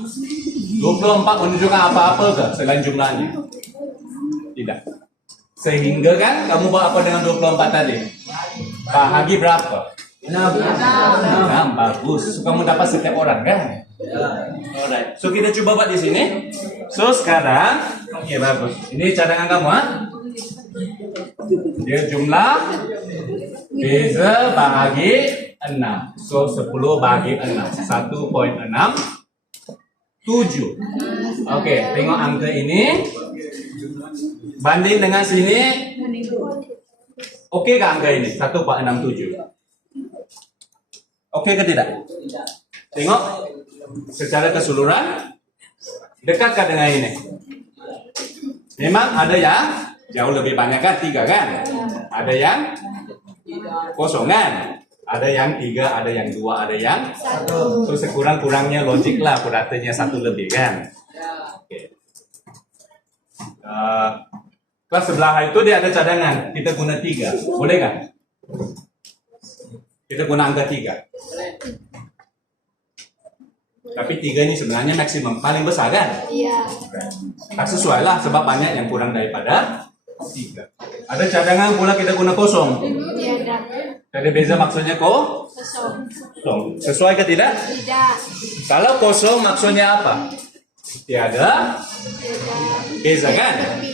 24 menunjukkan apa-apa ke selain jumlahnya? Tidak. Sehingga kan kamu buat apa dengan 24 tadi? Bahagi berapa? 6. Bagus. So, kamu dapat setiap orang kan? Alright. So kita coba buat di sini. So sekarang, oke bagus. Ini cadangan kamu, ha? Dia jumlah beza bahagi 6. So 10 bahagi 6. 1.6 7. Oke, tengok angka ini. Banding dengan sini. Oke ke angka ini? 1.67. Oke ke tidak? Tengok secara keseluruhan dekatkah dengan ini? Memang ada yang jauh lebih banyak kan? 3 kan? Ada yang kosong kan? Ada yang 3, ada yang 2, ada yang 1. So sekurang-kurangnya logik lah kuratanya 1 lebih kan? Oke. Kelas sebelah itu dia ada cadangan. Kita guna 3. Boleh kan? Kita guna angka 3. Tapi 3 ini sebenarnya maksimum paling besar kan? Iya. Tak sesuai lah sebab banyak yang kurang daripada 3. Ada cadangan pula kita guna kosong. Tiada. Jadi beza maksudnya Kosong. kosong. Sesuai ke tidak? Tidak. Kalau kosong maksudnya apa? Tiada beza kan?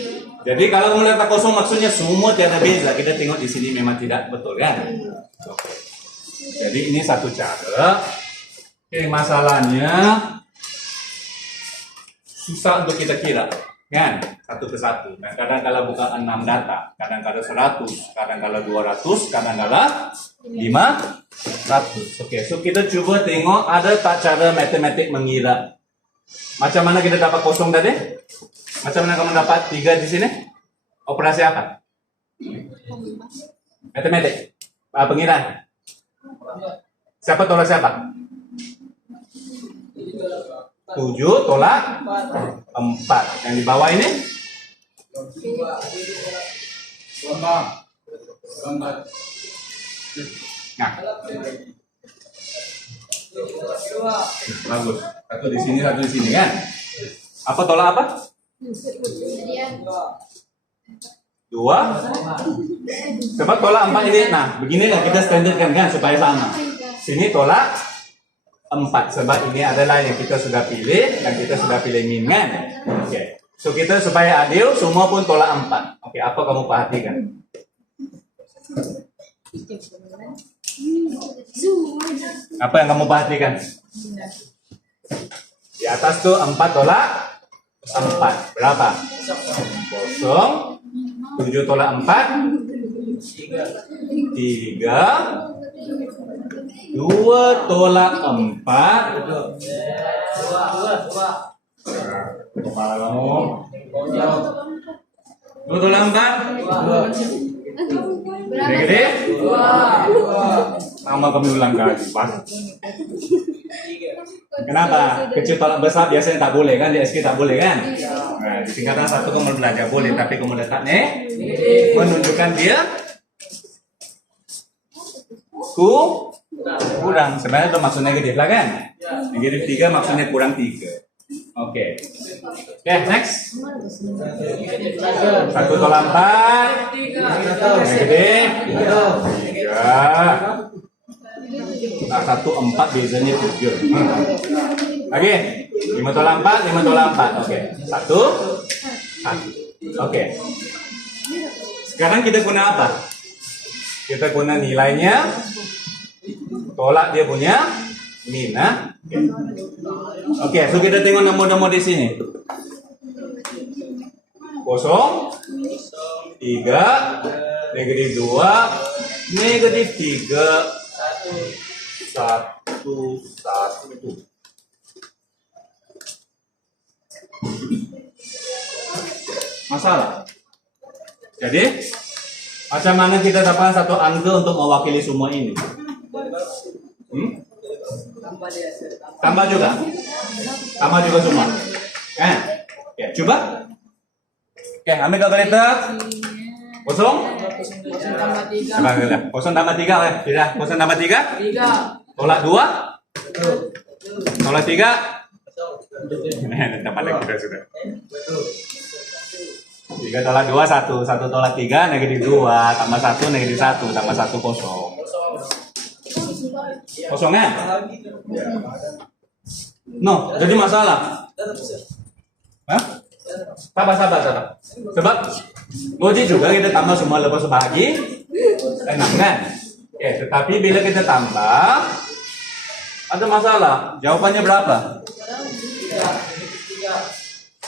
Jadi kalau melihat kosong maksudnya semua tiada beza. Kita tengok di sini memang tidak betul kan? Oke. Jadi ini satu cara. Oke, masalahnya susah untuk kita kira, kan? Satu ke satu. Dan kadang-kala bukan 6 data, kadang-kala 100, kadang-kala 200, kadang-kala 500. Oke, so kita coba tengok ada tak cara matematik mengira. Macam mana kita dapat kosong tadi? Macam mana kamu dapat 3 di sini? Operasi apa? Matematik. Pengiraan. Siapa tolak siapa? 7 tolak 4. Yang di bawah ini? Nah, bagus. Satu di sini, satu di sini kan? Apa tolak apa? 2. Coba tolak 4 ini. Nah, beginilah kita standarkan kan supaya sama. Sini tolak 4 sebab ini adalah yang kita sudah pilih dan kita sudah pilih min kan? Oke. So kita supaya adil semua pun tolak 4. Oke, apa kamu perhatikan? Apa yang kamu perhatikan? Di atas tuh 4 tolak 4. Berapa? 0. 7 tolak 4. 3. 2 tolak 4. Kepala kamu. 2 tolak 4. Gede? Nama kami ulang lagi, Pak. Kenapa? Kecil tolak besar biasanya tak boleh kan? Di SK tak boleh kan? Nah, di tingkatan 1 kamu belajar boleh, tapi kamu letak nih menunjukkan dia kurang. Sebenarnya itu maksud negatif lah kan? Negatif 3 maksudnya kurang 3. Oke. Oke, next. 1 tolak 4. Negatif 3. Nah, 1 4 bezanya 7. Lagi 5 tolak 4, 5 tolak 4. Oke. 1. Oke. Sekarang kita guna apa? Kita guna nilainya. Tolak dia punya min. Oke, so kita tengok nomor-nomor di sini. 0, 3, negatif 2, negatif 3, 1, 1. Masalah. Jadi, macam mana kita dapatkan satu angka untuk mewakili semua ini? Tambah juga. Tambah juga semua. Ya, coba. Oke, ambil kalkulator. 0. 0 tambah 3 ya. Tidak, 0 tambah 3. Tolak 2. Tolak 3. Tambah lagi sudah. 3 tolak 2, 1. 1 tolak 3, negatif 2. Tambah 1, negatif 1. Tambah 1, 0. Kosongnya? No, jadi masalah. Hah? Sabar. Sebab logik juga kita tambah semua lepas sebagi 6 kan? Oke, tetapi bila kita tambah ada masalah. Jawabannya berapa?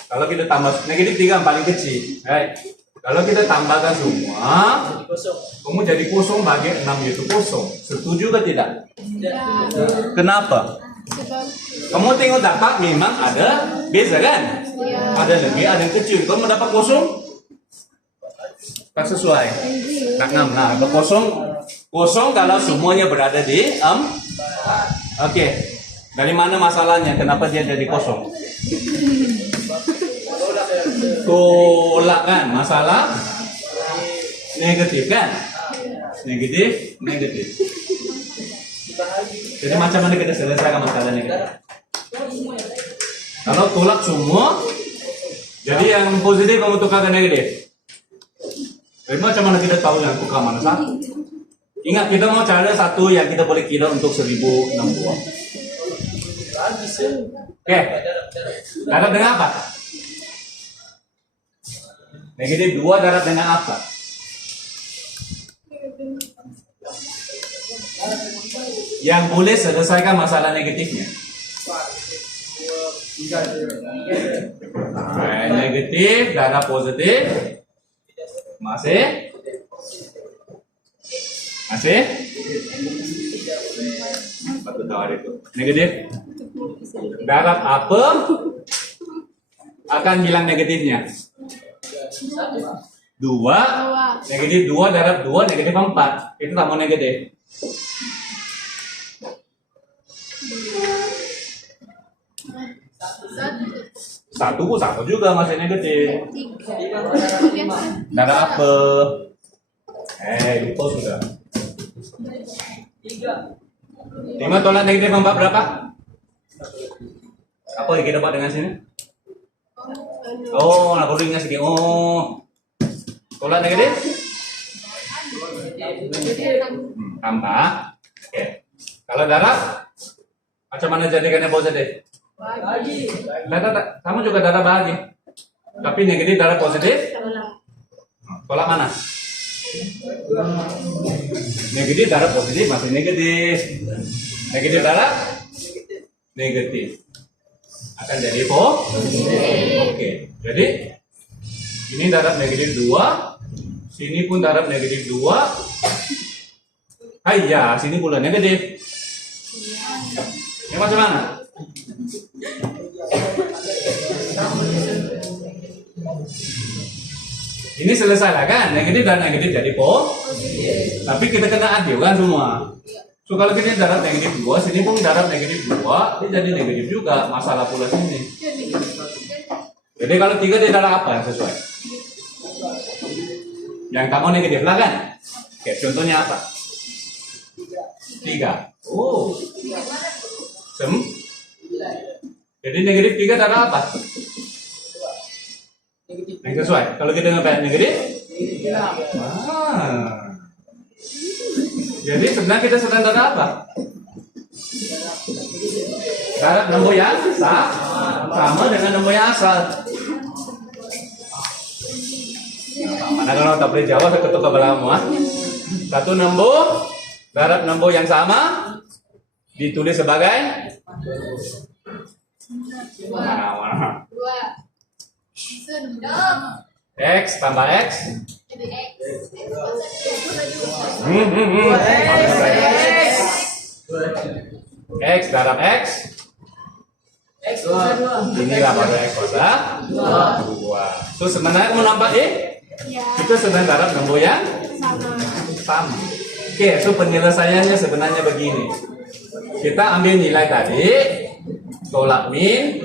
Kalau kita tambah negatif 3 yang paling kecil. Kalau kita tambahkan semua, kamu jadi kosong bagi 6 itu kosong. Setuju ke tidak? Kenapa? Kamu tengok dapat memang ada beza kan? Ada lebih, ada yang kecil. Kamu dapat kosong? Tak sesuai. Tak 6. Nah, kosong kalau semuanya berada di Oke. Dari mana masalahnya? Kenapa dia jadi kosong? Tolak kan? Masalah negatif kan? Negatif. Jadi macam mana kita selesaikan masalah negatif? Kalau tolak semua, jadi yang positif kamu tukar ke negatif. Jadi macam mana kita tahu yang tukar mana satu? Ingat kita mau cari satu yang kita boleh kira untuk 1060. Oke. Darab dengan apa? Negatif 2 darab dengan apa? Yang boleh selesaikan masalah negatifnya. Negatif darab positif. Masih? Apa tawar itu? Negatif. Darab apa akan hilang negatifnya? 2. Negatif 2 darab 2 negatif 4. Itu tak mau negatif. Satu juga masih negatif. Tiga. Darah apa? Lupa sudah. 5 tolak negatif 4 berapa? Apa yang kita dapat dengan sini? Oh, nak boleh ingat sedikit. Oh, tolak negatif? Tambah. Oke. Kalau darab, macam mana jadikannya positif? Bagi. Kamu juga darab bagi. Tapi negatif darab positif? Tolak mana? Negatif darab positif masih negatif. Negatif darab? Negatif. Akan jadi positif. Oke. Jadi ini darab negatif 2. Sini pun darab negatif 2. Ya, sini pula negatif. Ini macam mana? Ini selesai lah kan? Negatif dan negatif jadi positif. Tapi kita kena adil kan semua. So kalau kita darab negatif 2, sini pun darab negatif 2, ini jadi negatif juga. Masalah pula sini. Jadi kalau 3 dia darab apa yang sesuai? Yang kamu negatif lah kan? Oke, contohnya apa? 3. Oh. Jadi negatif 3 darab apa? Yang sesuai. Kalau kita ngapain negatif? Jadi sebenarnya kita sedang darab apa? Darab nombor yang sama dengan nombor yang asal. Mana kalau tak boleh jawab saya ketuk kepalamu. Satu nombor, darab nombor yang sama ditulis sebagai mana? X tambah X. X darab X. Inilah pada X kuasa 2. So sebenarnya kamu nampak kita sedang darab nombor yang sama. Oke, so penyelesaiannya sebenarnya begini. Kita ambil nilai tadi, tolak min,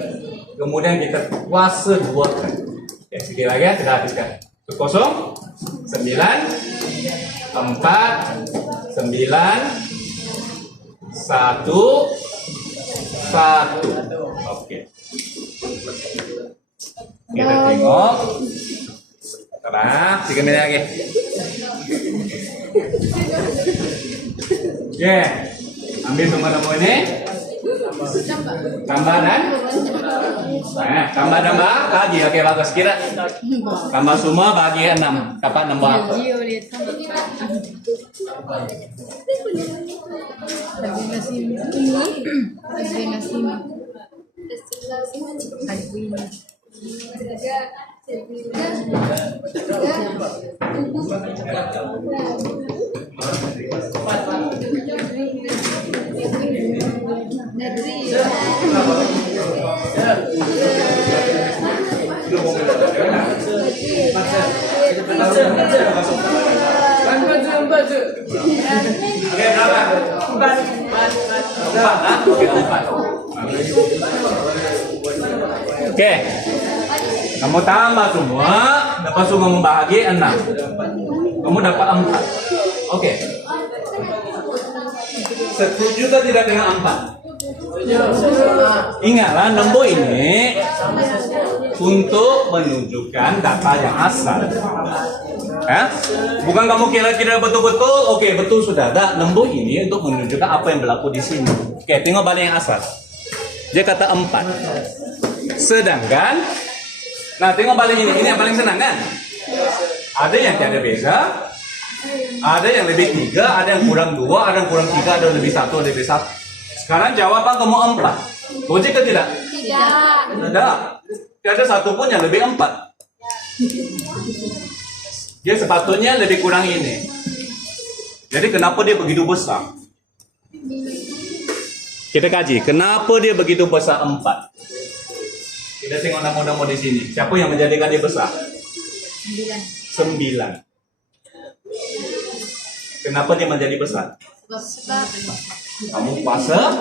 kemudian kita kuasa 2 kan. Oke, sedikit lagi ya, kita habiskan. 0, 9, 4, 9, 1, 1. Oke. Kita tengok. Nah, 3 menit lagi. Oke. Ambil semua nombor ini. Tambah dan tambah bagi. Oke, bagus. Kira tambah semua bagi 6. Dapat nombor apa? Oke, kamu tambah semua, dapat semua membagi 6. Kamu dapat 4. Oke. Setuju atau tidak dengan 4? Ingatlah nombor ini untuk menunjukkan data yang asal. Bukan kamu kira-kira betul-betul, oke betul sudah ada. Nombor ini untuk menunjukkan apa yang berlaku di sini. Oke, tengok balik yang asal. Dia kata 4. Sedangkan, nah tengok balik ini yang paling senang kan? Ada yang tiada beza, ada yang lebih 3, ada yang kurang 2, ada yang kurang 3, ada yang lebih 1, ada yang lebih 1. Sekarang jawaban kamu 4. Logik ke tidak? Tidak. Tidak. Tiada satu pun yang lebih 4. Dia sepatutnya lebih kurang ini. Jadi kenapa dia begitu besar? Kita kaji, kenapa dia begitu besar 4? Kita tengok nama-nama di sini. Siapa yang menjadikan dia besar? 9. Kenapa dia menjadi besar? Kamu puasa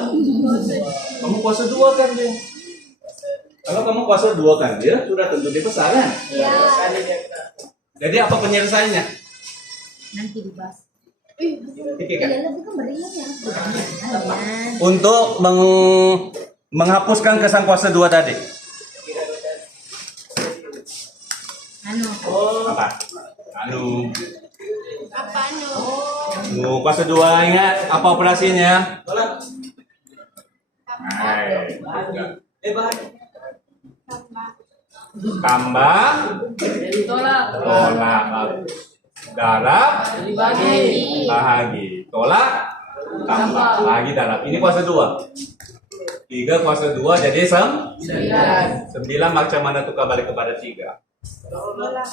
2 kan dia. Kalau kamu kuasa 2 kan, dia sudah tentu dibesar kan? Iya. Jadi apa penyelesaiannya? Nanti dibahas. Oke, kan? Iya, tapi kan meriah ya. Lumayan. Untuk menghapuskan kesan kuasa 2 tadi. Anu. Apa? Anu. Apanya? Kuasa 2 ingat apa operasinya? Tolak. Nah, tambah Tolak. tolak darab Dibagi. bahagi tolak tambah lagi darab. Ini kuasa 2. 3 kuasa 2 jadi 9 macam mana tukar balik kepada 3? Tolak.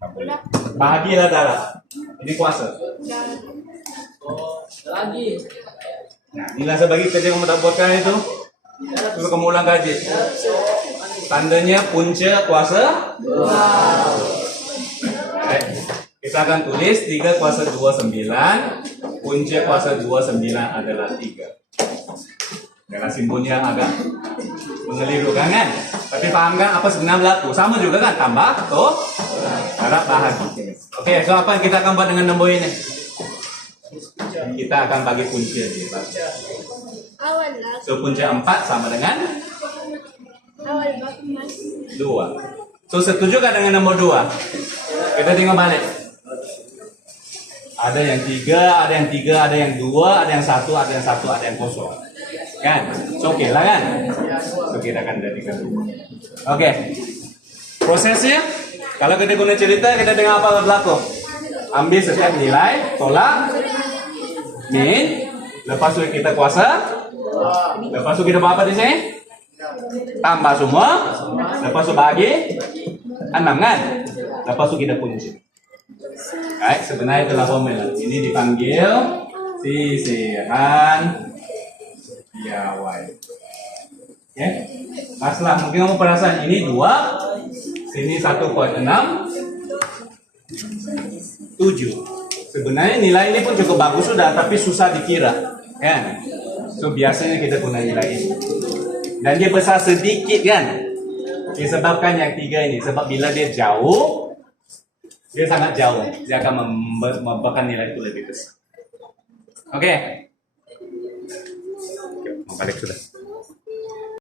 9. Bahagilah darab. Ini kuasa. Lagi. Nah, inilah sebagai kerja yang kamu tak buatkan itu. Suruh kamu ulang kaji. Tandanya punca kuasa 2. Kita akan tulis 3 kuasa 2 9. Punca kuasa 2 9 adalah 3. Dengan simbolnya agak mengelirukan kan? Tapi paham kan apa sebenarnya berlaku? Sama juga kan? Tambah, toh, darab bahagi. Oke, so apa yang kita akan buat dengan nombor ini? Kita akan bagi punca dia. Awal lah. So punca 4 sama dengan Awal bak mas. 2. So setujukah dengan nomor 2? Kita tengok balik. Ada yang 3, ada yang 3, ada yang 2, ada yang 1, ada yang 1, ada yang kosong. Kan? So oke lah kan? So kita akan jadikan 2. Oke. Prosesnya kalau kita guna cerita kita dengar apa berlaku. Ambil setiap nilai, tolak, min, lepas itu kita kuasa, lepas itu kita buat apa di sini? Tambah semua, lepas itu bagi 6 kan? Lepas itu kita kunci. Baik, sebenarnya itulah formula. Ini dipanggil sisiran piawai. Oke, masalah mungkin kamu perasaan ini 2, sini 1,6, 7. Sebenarnya nilai ini pun cukup bagus sudah, tapi susah dikira, kan? So biasanya kita guna nilai ini. Dan dia besar sedikit kan? Disebabkan yang 3 ini, sebab bila dia jauh, dia sangat jauh, dia akan membuahkan nilai itu lebih besar. Oke. Mau balik sudah.